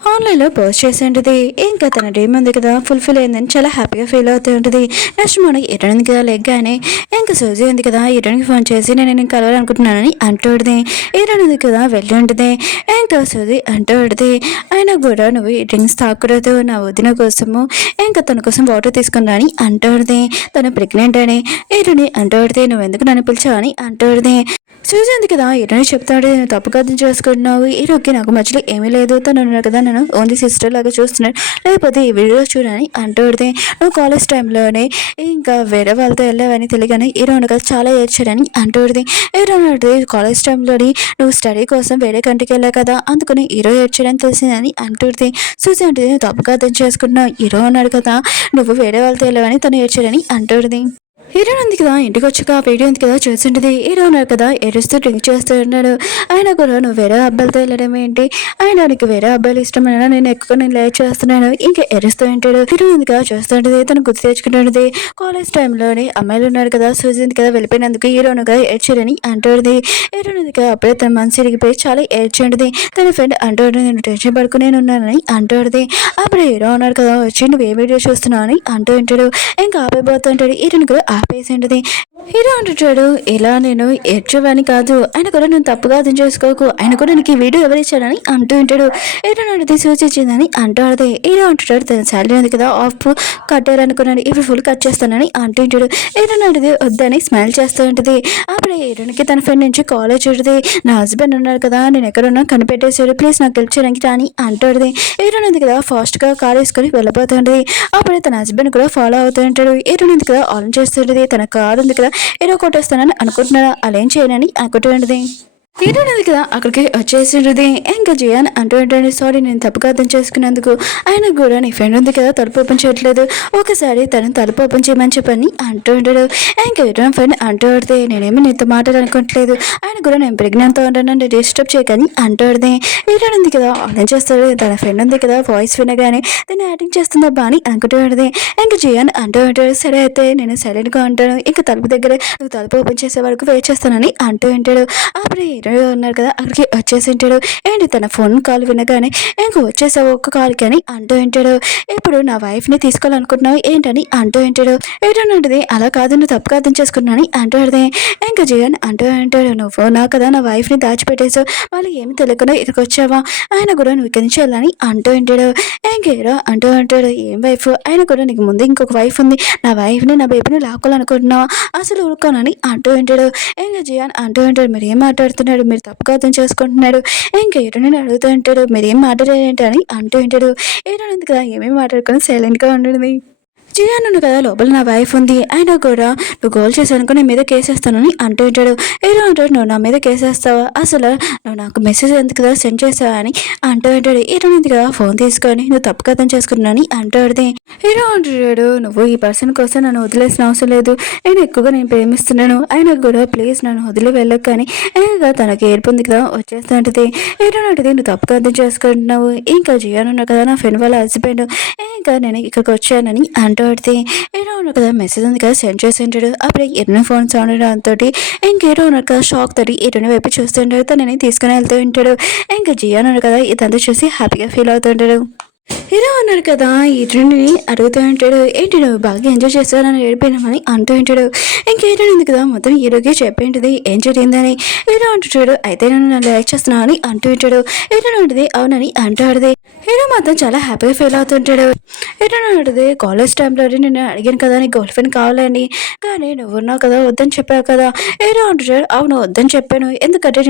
ఆన్లైన్లో పోస్ట్ చేసి ఉంటుంది. ఇంకా తన డ్రీమ్ ఉంది కదా ఫుల్ఫిల్ అయిందని చాలా హ్యాపీగా ఫీల్ అవుతూ ఉంటుంది. నెక్స్ట్ మార్నింగ్ హీరోయిన్ కదా లెగ్గానే ఇంకా సూజీ ఉంది కదా హీరోయిన్కి ఫోన్ చేసి నేను కలవాలనుకుంటున్నానని అంటూడిది. హీరోయిన్ ఉంది కదా వెళ్ళి ఉంటుంది. ఇంకా సూజీ అంటూడిది అయినా కూడా నువ్వు ఈ డ్రింక్స్ తాకూడదు నా వదిన కోసము ఇంకా తన కోసం వాటర్ తీసుకున్నాని అంటూడిది. తను ప్రెగ్నెంట్ అని హీరోని అంటూడిది నువ్వు ఎందుకు నన్ను పిలిచావని అంటూడిది. సూజీ ఉంది కదా హీరోని చెప్తాడు నేను తప్పుగా అర్థం చేసుకుంటున్నావు హీరోకి నాకు మధ్యలో ఏమీ లేదు తను ఉన్నారు కదా నన్ను ఓన్లీ సిస్టర్ లాగా చూస్తున్నాడు లేకపోతే ఈ వీడియో చూడని అంటూడితే నువ్వు కాలేజ్ టైంలోనే ఇంకా వేరే వాళ్ళతో వెళ్ళావని తెలియగానే హీరో కదా చాలా ఏడ్చాడని అంటూడిది. హీరో కాలేజ్ టైంలోని నువ్వు స్టడీ కోసం వేరే కంట్రీకి వెళ్ళావు కదా అందుకని హీరో ఏడ్చాడని తెలిసిందని అంటూడిది. సూజీ అంటే నేను తప్పుగా అర్థం చేసుకుంటున్నావు హీరో అన్నాడు కదా నువ్వు వేరే వాళ్ళతో వెళ్ళావని తను ఏడ్చాడని అంటూడిది. హీరో ఉంది కదా ఇంటికి వచ్చాక ఆ వీడియో ఉంది కదా చూసింటుంది. హీరో ఉన్నారు కదా ఏడుస్తూ డ్రింక్ చేస్తూ ఉన్నాడు. ఆయన కూడా నువ్వు వేరే అబ్బాయిలతో వెళ్ళడం ఏంటి ఆయన నీకు వేరే అబ్బాయిలు ఇష్టమైన నేను ఎక్కువ నేను లైక్ చేస్తున్నాను ఇంకా ఎరుస్తూ ఉంటాడు. హీరో ఉంది కదా చూస్తుంటుంది తను గుర్తు తెచ్చుకుంటుంది. కాలేజ్ టైంలోనే అమ్మాయిలు ఉన్నారు కదా సూజీ ఉంది కదా వెళ్ళిపోయినందుకు హీరోను కదా ఏడ్చారని అంటుంది. హీరో ఉంది కదా అప్పుడే తన మనసు ఇరిగిపోయి చాలా ఏడ్చండి. తన ఫ్రెండ్ అంటుంది నేను టెన్షన్ పడుకుని నేను ఉన్నానని అంటుంది. అప్పుడు హీరో ఉన్నారు కదా వచ్చి నువ్వు ఏ వీడియో చూస్తున్నావు అని అంటూ ఉంటాడు. ఇంకా ఆపైపోతుంటాడు. హీరోని కూడా ఆపేసింటది. హీరో అంటుంటాడు ఇలా నేను ఏడ్చవని కాదు ఆయన కూడా నేను తప్పుగా అర్థం చేసుకోకు ఆయన కూడా నీకు ఈ వీడియో ఎవరిచ్చాడని అంటూ ఉంటాడు. హీరో నడితే సూచించిందని అంటాడు. హీరో అంటుంటాడు తన శాలరీ ఉంది కదా ఆఫ్ కట్టారనుకున్నాడు ఇప్పుడు ఫుల్ కట్ చేస్తానని అంటూ ఉంటాడు. హీరో నడితే వద్దని స్మైల్ చేస్తూ ఉంటుంది. అప్పుడు హీరోనికి తన ఫ్రెండ్ నుంచి కాల్ వచ్చేది నా హస్బెండ్ ఉన్నారు కదా నేను ఎక్కడున్నా కనిపెట్టేసాడు ప్లీజ్ నాకు హెల్ప్ చేయడానికి రాని అంటాడు. హీరో ఉంది కదా ఫాస్ట్గా కార్ వేసుకొని వెళ్ళిపోతుంటుంది. అప్పుడే తన హస్బెండ్ కూడా ఫాలో అవుతూ ఉంటాడు. హీరో ఉంది కదా ఆన్ చేస్తుంటుంది తన కారు ఉంది కదా హీరో కొట్టేస్తానని అనుకుంటున్నాడా అలా ఏం చేయనని అనుకుంటుంది. హీరో ఉంది కదా అక్కడికి వచ్చేసింది. ఇంకా జియాన్ అంటూ ఉంటాడు సారీ నేను తప్పుగా అర్థం చేసుకున్నందుకు ఆయన కూడా నీ ఫ్రెండ్ ఉంది కదా తలుపు ఓపెన్ చేయట్లేదు ఒకసారి తను తలుపు ఓపెన్ చేయమని చెప్పని అంటూ ఉంటాడు. ఇంకా హీరో ఫ్రెండ్ అంటూ పడితే నేనేమి నీతో మాట్లాడాలనుకోవట్లేదు ఆయన కూడా నేను ప్రెగ్నెంట్తో ఉంటాను డిస్టర్బ్ చేయకని అంటూ పడితే హీరో ఉంది కదా ఆలోచన చేస్తాడు తన ఫ్రెండ్ ఉంది కదా వాయిస్ వినగానే తను యాక్టింగ్ చేస్తుందా అని అనుకుంటూ ఉంటుంది. ఇంకా జియాన్ అంటూ ఉంటాడు సరే అయితే నేను సైలెంట్గా ఉంటాను ఇంకా తలుపు దగ్గర నువ్వు తలుపు ఓపెన్ చేసే వరకు వెయిట్ చేస్తానని అంటూ ఉంటాడు. అప్పుడు ఎదురుగా ఉన్నారు కదా అక్కడికి వచ్చేసి ఉంటాడు. ఏంటి తన ఫోన్ కాల్ వినగానే ఇంక వచ్చేసావు ఒక్క కాల్కి అని అంటూ ఉంటాడు. ఇప్పుడు నా వైఫ్ని తీసుకోవాలనుకుంటున్నావు ఏంటని అంటూ ఉంటాడు. ఏంటంటే అలా కాదు నువ్వు తప్పుగా అర్థం చేసుకున్నాను అంటూ ఇంకా జియాన్ అంటూ ఉంటాడు. నువ్వు నా కదా నా వైఫ్ని దాచిపెట్టేసావు వాళ్ళు ఏమి తెలియకుండా ఇక్కడికి వచ్చావా ఆయన కూడా నువ్వు ఇక్కడి నుంచి వెళ్ళాలని అంటూ ఉంటాడు. ఇంకేరో అంటూ ఉంటాడు. ఏం వైఫ్ ఆయన కూడా నీకు ముందు ఇంకొక వైఫ్ ఉంది నా వైఫ్ని నా బేబీని లాక్కోవాలనుకుంటున్నావా అసలు ఊరుకోనని అంటూ ఉంటాడు. ఇంకా జియాన్ అంటూ ఉంటాడు. మీరు ఏం మాట్లాడుతున్నాడు మీరు తప్పుగా అర్థం చేసుకుంటున్నాడు. ఇంకా ఏటో నేను అడుగుతూ ఉంటాడు. మీరు ఏం మాట్లాడేంటి అని అంటూ ఉంటాడు. ఏటో కదా ఏమేమి మాట్లాడుకొని సైలెంట్గా ఉండేది. జియాన్ నువ్వు కదా లోపల నా వైఫ్ ఉంది అయినా కూడా నువ్వు గోల్ చేశానుకో నీ మీద కేసేస్తానని అంటూ ఉంటాడు. ఏదో అంటాడు నువ్వు నా మీద కేసేస్తావా అసలు నువ్వు నాకు మెసేజ్ ఎందుకు కదా సెండ్ చేస్తావా అని అంటూ ఉంటాడు. ఏదో కదా ఫోన్ తీసుకొని నువ్వు తప్పు కథం చేసుకున్నాను అంటూ ఉంటుంది. ఏదో అంటాడు నువ్వు ఈ పర్సన్ కోసం నన్ను వదిలేసిన అవసరం లేదు నేను ప్రేమిస్తున్నాను అయినా కూడా ప్లీజ్ నన్ను వదిలి వెళ్ళకు కానీ ఇంకా తనకి ఏర్పుంది కదా వచ్చేస్తుంటది. ఏదో అంటది నువ్వు తప్పు కథం చేసుకుంటున్నావు ఇంకా జియాన్ ఉన్నా కదా నా ఫ్రెండ్ వాళ్ళ హస్బెండ్ ఇంకా నేను ఇక్కడికి వచ్చానని అంటూ పడితే ఏదో కదా మెసేజ్ ఉంది కదా సెండ్ చేసి ఉంటాడు. అప్పుడే ఎన్నో ఫోన్ సౌండ్ దాంతో ఇంకేదో ఉన్నారు కదా షాక్ తోటి ఎటుని వైపు చూస్తుంటాడు. తనని తీసుకుని వెళ్తూ ఉంటాడు. ఇంకా జియాన్ ఉన్నారు కదా ఇదంతా చూసి హ్యాపీగా ఫీల్ అవుతుంటాడు. హీరో అన్నాడు కదా ఇటుని అడుగుతూ ఉంటాడు. ఏంటి నువ్వు బాగా ఎంజాయ్ చేస్తానని ఏడిపోయినామని అంటూ ఉంటాడు. ఇంకేటో ఉంది కదా మొత్తం హీరోకి చెప్పేంటిది ఏం జరిగిందని. హీరో అంటుంటాడు అయితే నేను నన్ను లైక్ చేస్తున్నా అని అంటూ ఉంటాడు. హీరో ఉంటుంది అవునని అంటూ ఆడది. హీరో మాత్రం చాలా హ్యాపీగా ఫీల్ అవుతుంటాడు. హీరో ఆడది కాలేజ్ టైంలో నేను అడిగాను కదా నీ గర్ల్ ఫ్రెండ్ కావాలని కానీ నువ్వున్నావు కదా వద్దని చెప్పావు కదా. హీరో అంటుంటాడు అవును వద్దని చెప్పాను ఎందుకంటే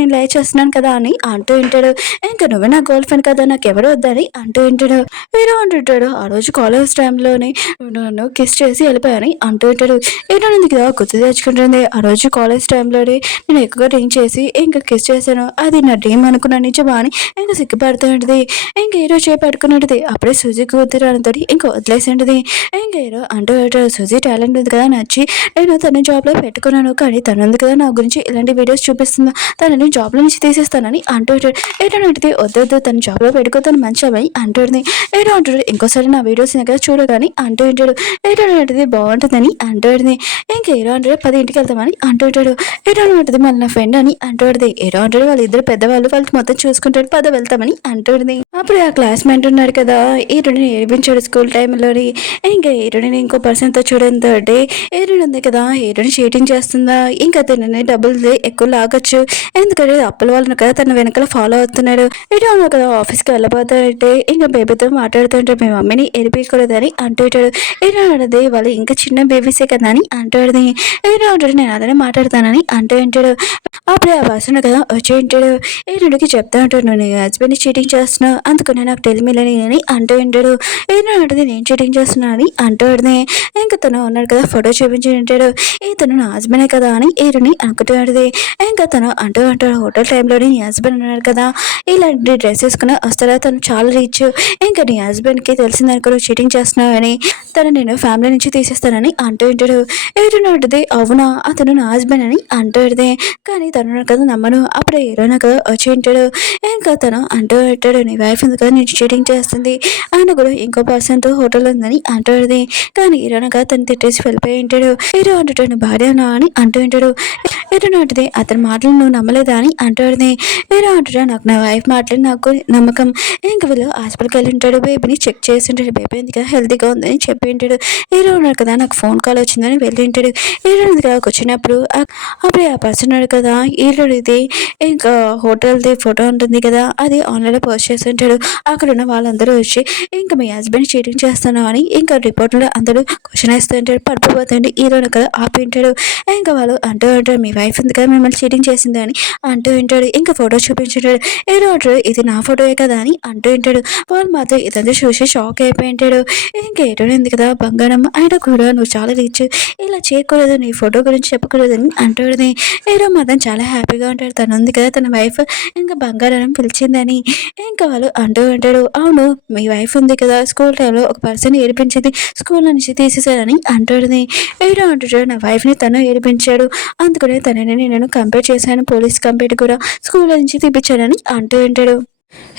నేను లైక్ చేస్తున్నాను కదా అని అంటూ ఉంటాడు. ఇంకా నువ్వే నా గర్ల్ ఫ్రెండ్ కదా నాకు ఎవరు వద్దని అంటూ ఉంటాడు. హీరో అంటుంటాడు ఆ రోజు కాలేజ్ టైంలోనే నన్ను కిస్ చేసి వెళ్ళిపోయాని అంటూ ఉంటాడు. ఏంటో కదా గుర్తు తెచ్చుకుంటుంది. ఆ రోజు కాలేజ్ టైంలోనే నేను ఎక్కువగా డ్రింక్ చేసి ఇంకా కిస్ చేశాను అది నా డ్రీమ్ అనుకున్నాను నిజమా అని ఇంకా సిగ్గుపడుతూ ఉంటుంది. ఇంకా హీరో చేపట్టుకున్నది అప్పుడే సుజీ కూతురానితో ఇంకా వదిలేసింటది. ఇంకా హీరో అంటూ ఉంటాడు సుజీ టాలెంట్ ఉంది కదా నచ్చి నేను తన జాబ్లో పెట్టుకున్నాను కానీ తను ఉంది కదా నా గురించి ఇలాంటి వీడియోస్ చూపిస్తుందా తనని జాబ్లో నుంచి తీసేస్తానని అంటూ ఉంటాడు. ఏంటంటే వద్దు తన జాబ్లో పెట్టుకో తను మంచి అమ్మాయి అంటుంది. ఏటో అంటాడు ఇంకోసారి నా వీడియోస్ దగ్గర చూడగాని అంటూ ఉంటాడు. ఏటో అంటది బాగుంటుందని అంటుంది. ఇంకా ఏరో అంటాడు 10 వెళ్తామని అంటుంటాడు. ఏటో అంటది మళ్ళీ నా ఫ్రెండ్ అని అంటుంది. ఏరో అంటాడు వాళ్ళిద్దరు పెద్దవాళ్ళు వాళ్ళకి మొత్తం చూసుకుంటాడు 10 వెళ్తామని అంటుంది. అప్పుడు ఆ క్లాస్మేట్ ఉన్నాడు కదా ఈరుడిని ఏడిపించాడు స్కూల్ టైంలోని. ఇంకా ఈరుడిని ఇంకో పర్సన్తో చూడంతో ఈరుడు ఉంది కదా ఈరుడిని చీటింగ్ చేస్తుందా ఇంకా తనని డబ్బులు ఎక్కువ లాగొచ్చు ఎందుకంటే అప్పుల వాళ్ళను కదా తన వెనకాల ఫాలో అవుతున్నాడు. ఇటు కదా ఆఫీస్కి వెళ్ళిపోతాడంటే ఇంకా బేబీతో మాట్లాడుతుంటే మీ మమ్మీని ఎరిపించకూడదని అంటుంటాడు. ఏదో అన్నది వాళ్ళు ఇంకా చిన్న బేబీసే కదా అని అంటాడు. ఏదో అంటాడు నేను అలానే మాట్లాడతానని అంటూ ఉంటాడు. అప్పుడే ఆ పర్సన్ కదా వచ్చి ఉంటాడు. ఈ రెండుకి చెప్తా ఉంటాడు నువ్వు నీ హస్బెండ్ని చీటింగ్ చేస్తున్నావు అందుకనే నాకు టెలిమిలని అని అంటూ ఉంటాడు. ఏదో అంటది నేను చీటింగ్ చేస్తున్నా అని అంటూ ఇంకా తను ఉన్నాడు కదా ఫోటో చూపించి ఉంటాడు. తను నా హస్బెండే కదా అని ఏరుని అనుకుంటూ ఉంటుంది. ఇంకా తను అంటూ ఉంటాడు హోటల్ టైంలోని నీ హస్బెండ్ ఉన్నాడు కదా ఇలాంటి డ్రెస్ వేసుకుని వస్తారా తను చాలా రీచ్ ఇంకా నీ హస్బెండ్కి తెలిసిందనుకో నువ్వు చీటింగ్ చేస్తున్నావు అని తను నేను ఫ్యామిలీ నుంచి తీసేస్తానని అంటూ ఉంటాడు. ఏడున్నది అవునా అతను నా హస్బెండ్ అని అంటూ ఉంటుంది. కానీ తను కదా నమ్మను. అప్పుడే ఏరోనా కదా వచ్చి ఉంటాడు. ఇంకా తను అంటూ ఉంటాడు నీ వైఫ్ ఉంది కదా నేను చీటింగ్ చేస్తుంది ఆయన కూడా ఇంకో పర్సన్తో హోటల్ ఉందని అంటూ ఉంటుంది. కానీ ఏరోనా కదా తను తిట్టేసి వెళ్ళిపోయి ఉంటాడు. ఏరో అంటుంటాడు నీ భార్యనా అని అంటూ ఉంటాడు. ఏరోనా అంటుంది అతని మాటలు నువ్వు నమ్మలేదా అని అంటూ ఉంటుంది. ఏరో అంటాడు నాకు నా వైఫ్ మాటలు నాకు నమ్మకం. ఇంకా వీళ్ళు హాస్పిటల్కి వెళ్ళి ఉంటాడు బేబీని చెక్ చేసి ఉంటాడు బేబీ ఉంది కదా హెల్తీగా ఉందని చెప్పి ఉంటాడు. ఏరో ఉన్నాడు కదా నాకు ఫోన్ కాల్ వచ్చిందని వెళ్ళి ఉంటాడు. ఏరో ఉంది కదా వచ్చినప్పుడు అప్పుడే ఆ పర్సన్ ఉన్నాడు కదా ఈరుడిది ఇంకా హోటల్ది ఫోటో ఉంటుంది కదా అది ఆన్లైన్లో పోస్ట్ చేసి ఉంటాడు. అక్కడ ఉన్న వాళ్ళందరూ వచ్చి ఇంకా మీ హస్బెండ్ చీటింగ్ చేస్తున్నావు అని ఇంకా రిపోర్ట్లో అందరూ క్వశ్చన్ వేస్తుంటాడు పడిపోతుంటే హీరోని కదా ఆపి ఉంటాడు. ఇంకా వాళ్ళు అంటూ ఉంటాడు మీ వైఫ్ ఉంది కదా మిమ్మల్ని చీటింగ్ చేసింది అని అంటూ ఉంటాడు. ఇంకా ఫోటో చూపించుంటాడు. ఏదో అంటాడు ఇది నా ఫోటోయే కదా అని అంటూ ఉంటాడు. వాళ్ళు మాత్రం ఇదంతా చూసి షాక్ అయిపోయి ఉంటాడు. ఇంకా ఏటో ఉంది కదా బంగారం ఆయన కూడా నువ్వు చాలా రీచ్ ఇలా చేయకూడదు నీ ఫోటో గురించి చెప్పకూడదు అని అంటుంది. ఏదో మాత్రం చాలా హ్యాపీగా ఉంటాడు తను ఉంది కదా తన వైఫ్ ఇంకా బంగారం పిలిచిందని. ఇంకా వాళ్ళు అంటూ ఉంటాడు అవును మీ వైఫ్ ఉంది కదా స్కూల్ టైంలో ఒక పర్సన్ ఏడిపించింది స్కూల్ నుంచి తీసేసారని అంటుంది. ఏదో అంటాడు నా వైఫ్ని తను ఏడిపించాడు అందుకనే తనని నేను కంపేర్ చేశాను పోలీస్ కంపేర్ కూడా స్కూల్ నుంచి తీపించానని అంటూ ఉంటాడు.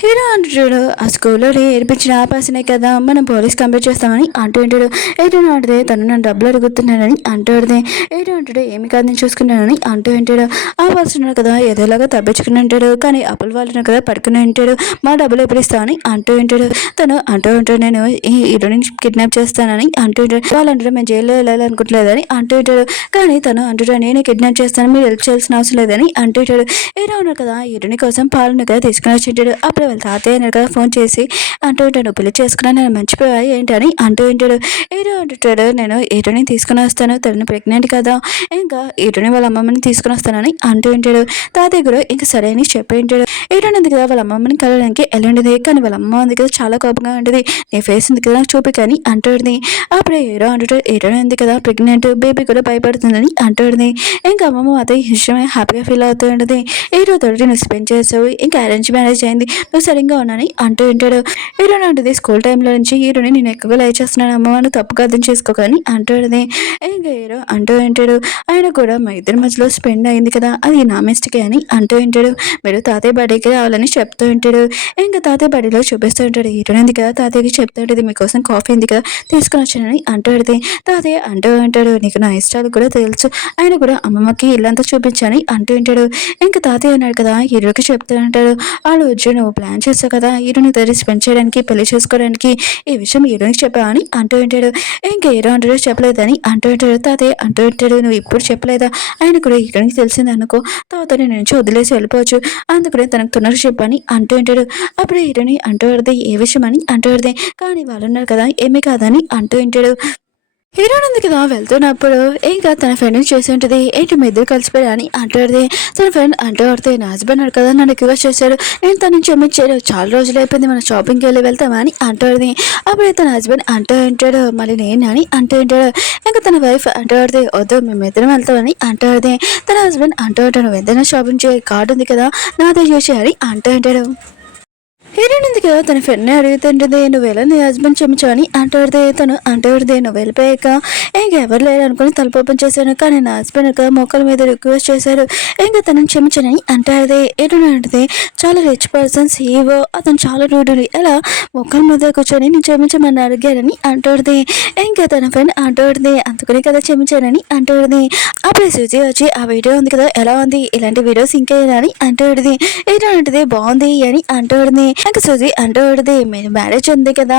హీరో అంటాడు, ఆ స్కూల్లో ఏడిపించిన ఆ పర్సనే కదా మనం పోలీస్ కంప్లీట్ చేస్తామని అంటూ ఉంటాడు. ఏదో అంటది, తను నన్ను డబ్బులు అడుగుతున్నానని అంటాడుది. ఏదో అంటాడు, ఏమి కాదు నేను చూసుకున్నానని అంటూ ఉంటాడు. ఆ పర్సన్ కదా ఏదోలాగా తప్పించుకుని ఉంటాడు, కానీ అప్పుల వాళ్ళని కదా పడుకుని ఉంటాడు. మా డబ్బులు ఎప్పుడు ఇస్తామని అంటూ ఉంటాడు. తను అంటూ ఉంటాడు, నేను ఈ హీరోని కిడ్నాప్ చేస్తానని అంటూ ఉంటాడు. వాళ్ళు అంటారు, మేము జైల్లో వెళ్ళాలనుకుంటలేదని అంటూ ఉంటాడు. కానీ తను అంటాడు, నేను కిడ్నాప్ చేస్తాను, మీరు హెల్ప్ చేయాల్సిన అవసరం లేదని అంటూ ఉంటాడు. హీరో ఉన్నారు కదా హీరోని కోసం పాలను కదా తీసుకుని వచ్చి ఉంటాడు. అప్పుడు వాళ్ళ తాతయ్య అన్నారు కదా ఫోన్ చేసి అంటూ ఉంటాడు, పెళ్లి చేసుకున్నా నేను మర్చిపోయా ఏంటని అంటూ ఉంటాడు. హీరో అంటుంటాడు, నేను హీరోని తీసుకుని వస్తాను, తనని ప్రెగ్నెంట్ కదా, ఇంకా హీరోని వాళ్ళ అమ్మమ్మని తీసుకుని వస్తానని అంటూ ఉంటాడు. తాతయ్య కూడా ఇంకా సరే అని చెప్పి ఉంటాడు. హీరోని ఉంది కదా వాళ్ళ అమ్మమ్మని కలవడానికి వెళ్ళండిది, కానీ వాళ్ళ అమ్మ ఉంది కదా చాలా కోపంగా ఉంటుంది. నీ ఫేస్ ఉంది కదా చూపి కానీ అంటుంది. అప్పుడు హీరో అంటుంటాడు, హీరోని ఉంది కదా ప్రెగ్నెంట్, బేబీ కూడా భయపడుతుందని అంటుంది. ఇంకా అమ్మమ్మ అదే ఇష్టమే హ్యాపీగా ఫీల్ అవుతూ ఉంటుంది. హీరో తోటి నువ్వు స్పెండ్ చేస్తావు, ఇంకా అరేంజ్ మ్యారేజ్ అయింది, నువ్వు సరిగ్గా ఉన్నానని అంటూ ఉంటాడు. హీరోని అంటుంది, స్కూల్ టైంలో నుంచి హీరోని నేను ఎక్కువగా లైక్ చేస్తున్నాను అమ్మ, నువ్వు తప్పుగా అర్థం చేసుకోకని అంటుంది. ఇంకా హీరో అంటూ ఉంటాడు, ఆయన కూడా మా ఇద్దరి మధ్యలో స్పెండ్ అయింది కదా, అది నా మిస్టేకే అని అంటూ ఉంటాడు. మీరు తాతయ్య బర్త్డేకి రావాలని చెప్తూ ఉంటాడు. ఇంకా తాతయ్య బర్త్డేలో చూపిస్తూ ఉంటాడు. హీరోని ఉంది కదా తాతయ్యకి చెప్తూ ఉంటుంది, మీకోసం కాఫీ ఉంది కదా తీసుకుని వచ్చానని అంటూ ఉంటుంది. తాతయ్య అంటూ ఉంటాడు, నీకు నా ఇష్టాలు కూడా తెలుసు, ఆయన కూడా అమ్మమ్మకి ఇల్లంతా చూపించని అంటూ ఉంటాడు. ఇంకా తాతయ్య అన్నాడు కదా హీరోకి చెప్తూ ఉంటాడు, ఆ రోజు నువ్వు ప్లాన్ చేస్తావు కదా హీరోని దగ్గర స్పెండ్ చేయడానికి, పెళ్లి చేసుకోవడానికి, ఈ విషయం హీరోనికి చెప్పావా అని అంటూ ఉంటాడు. ఇంకా హీరో అంటాడు, చెప్పలేదని అంటూ ఉంటాడు. తాతయ్య అంటూ ఉంటాడు, నువ్వు ఇప్పుడు చెప్పలేదా, ఆయన కూడా హీరోనికి తెలిసింది అనుకో, తర్వాత నేను నుంచి వదిలేసి వెళ్ళిపోవచ్చు, అందుకనే తనకు తొందరగా చెప్పని అంటూ ఉంటాడు. అప్పుడు హీరోని అంటూ ఉంటుంది, ఏ విషయం అని అంటూ ఉంటుంది. కానీ వాళ్ళు ఉన్నారు కదా ఏమీ కాదని అంటూ ఉంటాడు. హీరోయిన్ ఉంది కదా వెళ్తున్నప్పుడు ఇంకా తన ఫ్రెండ్ని చేసి ఉంటుంది, ఏంటి మీ ఇద్దరు కలిసిపోయా అని అంటాడుది. తన ఫ్రెండ్ అంటూ పడితే నా హస్బెండ్ అన్నాడు కదా నన్ను రిక్వెస్ట్ చేశాడు, నేను తన నుంచి క్షమించాడు, చాలా రోజులు అయిపోయింది మన షాపింగ్కి వెళ్ళి వెళ్తామా అని అంటాడుది. అప్పుడు తన హస్బెండ్ అంటూ ఉంటాడు, మళ్ళీ నేను అని అంటూ ఉంటాడు. ఇంకా తన వైఫ్ అంటూ పడితే వద్దు మేము ఇద్దరం వెళ్తామని అంటాడుది. తన హస్బెండ్ అంటూ ఉంటాడు, నువ్వు ఏదైనా షాపింగ్ చేయ కార్డు ఉంది కదా నాదే చేసి అని అంటూ ఉంటాడు. హీరోయిన్ ఉంది కదా తన ఫ్రెండ్ని అడుగుతుంటుంది, నువ్వు వెళ్ళి నీ హస్బెండ్ క్షమించని అంటాడుదే. తను అంటాడుదే, నువ్వు వెళ్ళిపోయాక ఇంకెవరు లేరు అనుకుని తలుపు ఓపెన్ చేశాను, కానీ నా హస్బెండ్ కదా మొక్కల మీద రిక్వెస్ట్ చేశారు, ఇంకా తనని క్షమించని అంటాడుదే. హీరోయిన్ అంటే చాలా రిచ్ పర్సన్స్ హీవో, అతను చాలా రూఢుని ఎలా మొక్కల మీద కూర్చొని నేను క్షమించమని అడిగారని అంటాడుది. ఇంకా తన ఫ్రెండ్ అంటాడుది, అందుకని కదా క్షమించానని అంటాడుది. అప్పుడు సుజీ వచ్చి ఆ వీడియో ఉంది కదా ఎలా ఉంది, ఇలాంటి వీడియోస్ ఇంకేనా అని అంటాడుది. హీరోయిన్ అంటే బాగుంది అని అంటాడుది. ఇంకా సుజీ అంటాడుది, మీరు మ్యారేజ్ ఉంది కదా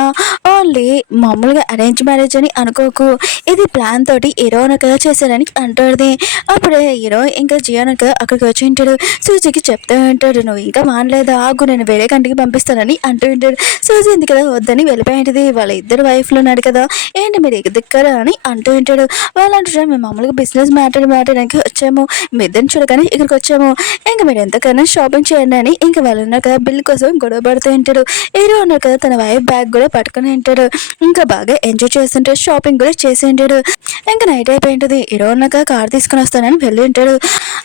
ఓన్లీ మామూలుగా అరేంజ్ మ్యారేజ్ అని అనుకోకు, ఇది ప్లాన్ తోటి హీరో కదా చేశారని అంటాడుది. అప్పుడే హీరో ఇంకా జియాన్ కదా అక్కడికి వచ్చి ఉంటాడు. సూజీకి చెప్తూ ఉంటాడు, నువ్వు ఇంకా మానలేదా ఆగు నేను వేరే కంటికి పంపిస్తానని అంటూ ఉంటాడు. సూజీ ఉంది కదా వద్దని వెళ్ళిపోయింది. వాళ్ళ ఇద్దరు వైఫ్లు ఉన్నాడు కదా ఏంటి మీరు దిక్కరా అని అంటూ ఉంటాడు. వాళ్ళు అంటారు, మేము మామూలుగా బిజినెస్ మాట్లాడడానికి వచ్చాము, మీ ఇద్దరిని చూడగానే ఇక్కడికి వచ్చాము, ఇంకా మీరు ఎంతకైనా షాపింగ్ చేయండి అని ఇంకా వాళ్ళు ఉన్నారు కదా బిల్ కోసం గొడవ పడుతూ ఉంటాడు. హీరో ఉన్నారు కదా తన వైఫ్ బ్యాగ్ కూడా పట్టుకుని ఉంటాడు. ఇంకా బాగా ఎంజాయ్ చేస్తుంటాడు, షాపింగ్ కూడా చేసి ఉంటాడు. ఇంకా నైట్ అయిపోయింటుంది. హీరో ఉన్నాక కార్ తీసుకుని వస్తానని వెళ్ళి ఉంటాడు.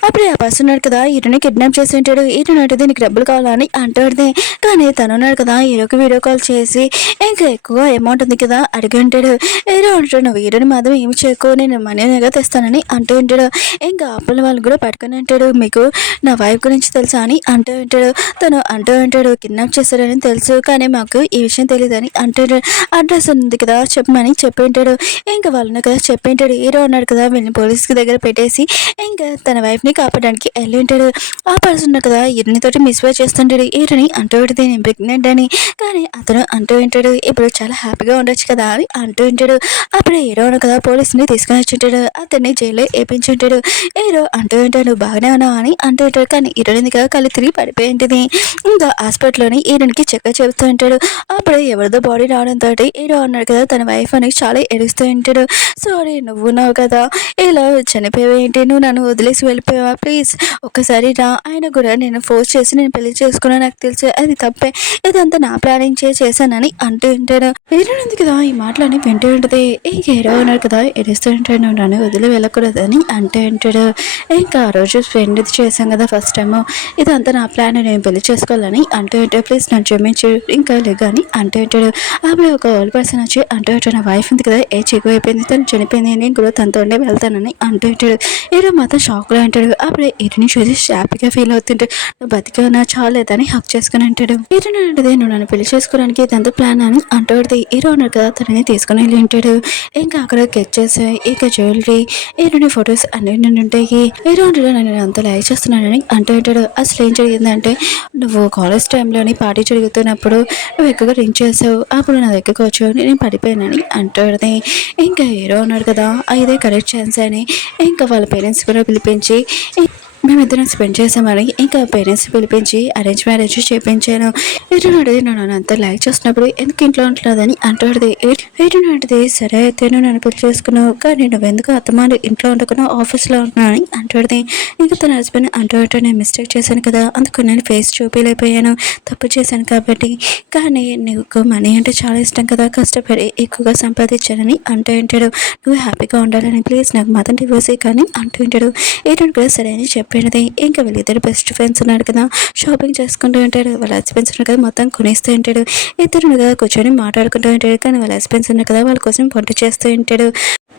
అప్పుడు ఆ పర్సన్ ఉన్నాడు కదా హీరోని కిడ్నాప్ చేసి ఉంటాడు. హీరో అంటే నీకు డబ్బులు కావాలని అంటాడుది. కానీ తను ఉన్నాడు కదా హీరోకి వీడియో కాల్ చేసి ఇంకా ఎక్కువ అమౌంట్ ఉంది కదా అడిగి ఉంటాడు. హీరో అంటాడు, నువ్వు హీరోని మాత్రం ఏమి చేయకు, నేను మనీగా తెస్తానని అంటూ ఉంటాడు. ఇంకా అప్పుల వాళ్ళు కూడా పట్టుకుని ఉంటాడు, మీకు నా వైఫ్ గురించి తెలుసా అని అంటూ ఉంటాడు. తను అంటూ ఉంటాడు, కిడ్నాప్ చేస్తాడని తెలుసు, కానీ మాకు ఈ విషయం తెలియదని అంటాడు. అడ్రస్ ఉంది కదా చెప్పమని చెప్పి ఉంటాడు. ఇంకా వాళ్ళని కదా చెప్పి ఉంటాడు. హీరో ఉన్నాడు కదా వీళ్ళని పోలీస్కి దగ్గర పెట్టేసి ఇంకా తన వైఫ్ని కాపాడడానికి వెళ్ళి ఉంటాడు. ఆ పర్సన్ ఉన్నాడు కదా ఇతనితోటి మిస్బిహేవ్ చేస్తుంటాడు. హీరోని అంటూ ఉంటుంది, నేను ప్రెగ్నెంట్ అని. కానీ అతను అంటూ ఉంటాడు, ఇప్పుడు చాలా హ్యాపీగా ఉండొచ్చు కదా అని అంటూ ఉంటాడు. అప్పుడు హీరో ఉన్నాడు కదా పోలీసుని తీసుకొని వచ్చి ఉంటాడు. అతన్ని జైల్లో వేపించి ఉంటాడు. హీరో అంటూ ఉంటాడు, బాగానే ఉన్నావు అని అంటూ ఉంటాడు. కానీ హీరోని కదా కళ్ళు తిరిగి పడిపోయి ఉంటుంది. ఇంకా హాస్పిటల్లోని హీరోనికి చెక్ చెబుతూ ఉంటాడు. అప్పుడు ఎవరిదో బాడీ రావడంతో హీరో అన్నాడు కదా తన వైఫ్ అని చాలా ఏడుస్తూ ఉంటాడు. సారీ నువ్వున్నావు కదా ఇలా చనిపోయావేంటి, నువ్వు నన్ను వదిలేసి వెళ్ళిపోయావా, ప్లీజ్ ఒక్కసారి రా, ఆయన కూడా నేను ఫోర్స్ చేసి నేను పెళ్లి చేసుకున్నా, నాకు తెలుసు అది తప్పే, ఇదంతా నా ప్లానింగ్ చేశానని అంటూ ఉంటాడు. హీరో ఉంది కదా ఈ మాటలని వింటూ ఉంటుంది. ఇంకా హీరో ఉన్నాడు కదా ఏడుస్తూ ఉంటాడు, నువ్వు నన్ను వదిలి వెళ్ళకూడదని అంటూ ఉంటాడు. ఇంకా ఆ రోజు ఫ్రెండ్ ఇది చేశాం కదా ఫస్ట్ టైం, ఇదంతా నా ప్లాన్, నేను పెళ్లి చేసుకోవాలని అంటూ ఉంటాడు. ప్లీజ్ నన్ను క్షమించు ఇంకా లేగాని అంటూ ఉంటాడు. అప్పుడు ఒక ఓల్డ్ పర్సన్ వచ్చి అంటూ ఉంటాడు, నా వైఫ్ ఉంది కదా ఏ చెగు అయిపోయింది, తను చనిపోయింది, నేను కూడా తనతో వెళ్తానని అంటూ ఉంటాడు. హీరో మాత్రం షాక్లో అంటాడు. అప్పుడు హీరోని చూసి హ్యాపీగా ఫీల్ అవుతుంటాడు. నువ్వు బతికే ఉన్నా చాలేదని హక్ చేసుకుని అంటాడు. హీరోని అంటది, నువ్వు నన్ను పెళ్లి చేసుకోవడానికి ఇదంతా ప్లాన్ అని అంటూ ఉంటుంది. హీరో ఉన్నాడు కదా తనని తీసుకుని వెళ్ళి ఉంటాడు. ఇంకా అక్కడ గెట్ చేసాయి ఇక జ్యువెలరీ హీరోని ఫొటోస్ అన్ని ఉంటాయి. హీరో అంటాడు, నేను అంత లైక్ చేస్తున్నానని అంటూ ఉంటాడు. అసలు ఏం జరిగిందంటే నువ్వు కాలేజ్ టైంలోని పార్టీ జరుగుతున్నప్పుడు నువ్వు ఎక్కువగా డ్రింక్ చేసావు, అప్పుడు నా దగ్గరకు వచ్చావు, నేను పడిపోయానని అంటాడు. ఇంకా హీరో ఉన్నాడు కదా ఇదే కరెక్ట్ ఛాన్స్ అని ఇంకా వాళ్ళ పేరెంట్స్ కూడా పిలిపించి మేమిద్దరం స్పెండ్ చేసామని ఇంకా పేరెంట్స్ పిలిపించి అరేంజ్ మ్యారేజ్ చేయించాను. ఏటంటే నన్ను అంత లైక్ చేస్తున్నప్పుడు ఎందుకు ఇంట్లో ఉంటుందని అంటాడు. ఏటంటే సరే అయితే నువ్వు నన్ను పెళ్లి చేసుకున్నావు, కానీ నువ్వెందుకు అత్తమాను ఇంట్లో ఉండకున్నావు ఆఫీస్లో ఉంటున్నావు అని అంటాడు. ఇంకా తన హస్బెండ్ అంటూ నేను మిస్టేక్ చేశాను కదా, అందుకు నేను ఫేస్ చూపించలేకపోయాను, తప్పు చేశాను కాబట్టి, కానీ నీకు మనీ అంటే చాలా ఇష్టం కదా, కష్టపడి ఎక్కువగా సంపాదించానని అంటూ ఉంటాడు. నువ్వు హ్యాపీగా ఉండాలని ప్లీజ్ నాకు మాత్రం డివోర్స్ కానీ అంటూ ఉంటాడు. ఏటంటే కూడా సరే అని చెప్పినది. ఇంకా వీళ్ళిద్దరు బెస్ట్ ఫ్రెండ్స్ ఉన్నాడు కదా, షాపింగ్ చేసుకుంటూ ఉంటాడు. వాళ్ళ హస్బెండ్స్ ఉన్నారు కదా మొత్తం కొనేస్తూ ఉంటాడు. ఇద్దరుగా కూర్చొని మాట్లాడుకుంటూ ఉంటాడు. కానీ వాళ్ళ హస్బెండ్స్ ఉన్నారు కదా వాళ్ళ కోసం వంట చేస్తూ ఉంటాడు.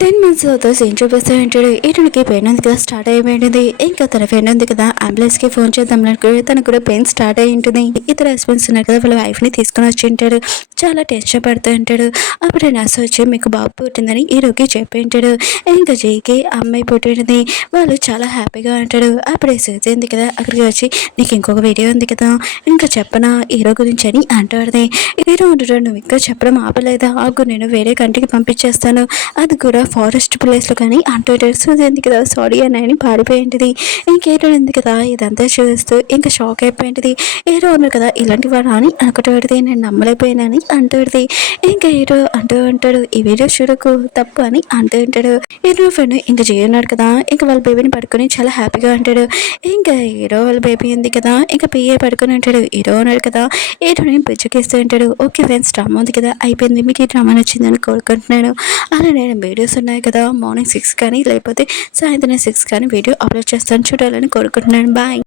10 months అవుతా ఏం చూపిస్తూ ఉంటాడు. ఇతనికి పెయిన్ ఉంది కదా స్టార్ట్ అయిపోయింది. ఇంకా తన ఫ్రెండ్ ఉంది కదా అంబులెన్స్కి ఫోన్ చేద్దాం తనకు కూడా పెయిన్ స్టార్ట్ అయి ఉంటుంది. ఇతర హస్బెండ్స్ ఉన్నారు కదా వాళ్ళ వైఫ్ని తీసుకొని వచ్చి ఉంటాడు. చాలా టెన్షన్ పడుతూ ఉంటాడు. అప్పుడు నర్స్ వచ్చి మీకు బాబు పుట్టిందని హీరోకి చెప్పి ఉంటాడు. ఇంకా జైకి అమ్మాయి పుట్టింది. వాళ్ళు చాలా హ్యాపీగా ఉంటాడు. అప్పుడే సూజీ ఉంది కదా అక్కడికి వచ్చి నీకు ఇంకొక వీడియో ఉంది కదా ఇంకా చెప్పనా హీరో గురించి అని అంటాడు. హీరో అంటాడు, నువ్వు ఇంకా చెప్పడం ఆపలేదా, ఆగు నేను వేరే కంట్రీకి పంపించేస్తాను, అది కూడా ఫారెస్ట్ ప్లేస్లో కానీ అంటాడు. సూజీ ఉంది కదా సారీ అని పారిపోయింది. ఇంకేటో ఉంది కదా ఇదంతా చూస్తూ ఇంకా షాక్ అయిపోయింది. హీరో ఉన్నారు కదా ఇలాంటి వాడు అని అనుకుంటాడు. నేను నమ్మలేకపోయినని అంటాడు. ఇంకా హీరో అంటూ ఉంటాడు ఈ వీడియో చూడకు తప్పు అని అంటూ ఉంటాడు. హీరో ఫ్రెండ్ ఇంకా జయ ఉన్నాడు కదా ఇంకా వాళ్ళ బేబీని పడుకొని చాలా హ్యాపీగా ఉంటాడు. ఇంకా హీరో వాళ్ళ బేబీ ఉంది కదా ఇంకా పిఏ పడుకొని ఉంటాడు. హీరో ఉన్నాడు కదా హీరోని పిచ్చుకేస్తూ ఉంటాడు. ఓకే ఫ్రెండ్స్ డ్రామా ఉంది కదా అయిపోయింది, మీకు ఈ డ్రామా నచ్చిందని కోరుకుంటున్నాను. అలా నేను వీడియోస్ ఉన్నాయి కదా మార్నింగ్ 6 కానీ లేకపోతే సాయంత్రం 6 కానీ వీడియో అప్లోడ్ చేస్తాను, చూడాలని కోరుకుంటున్నాను. బాయ్.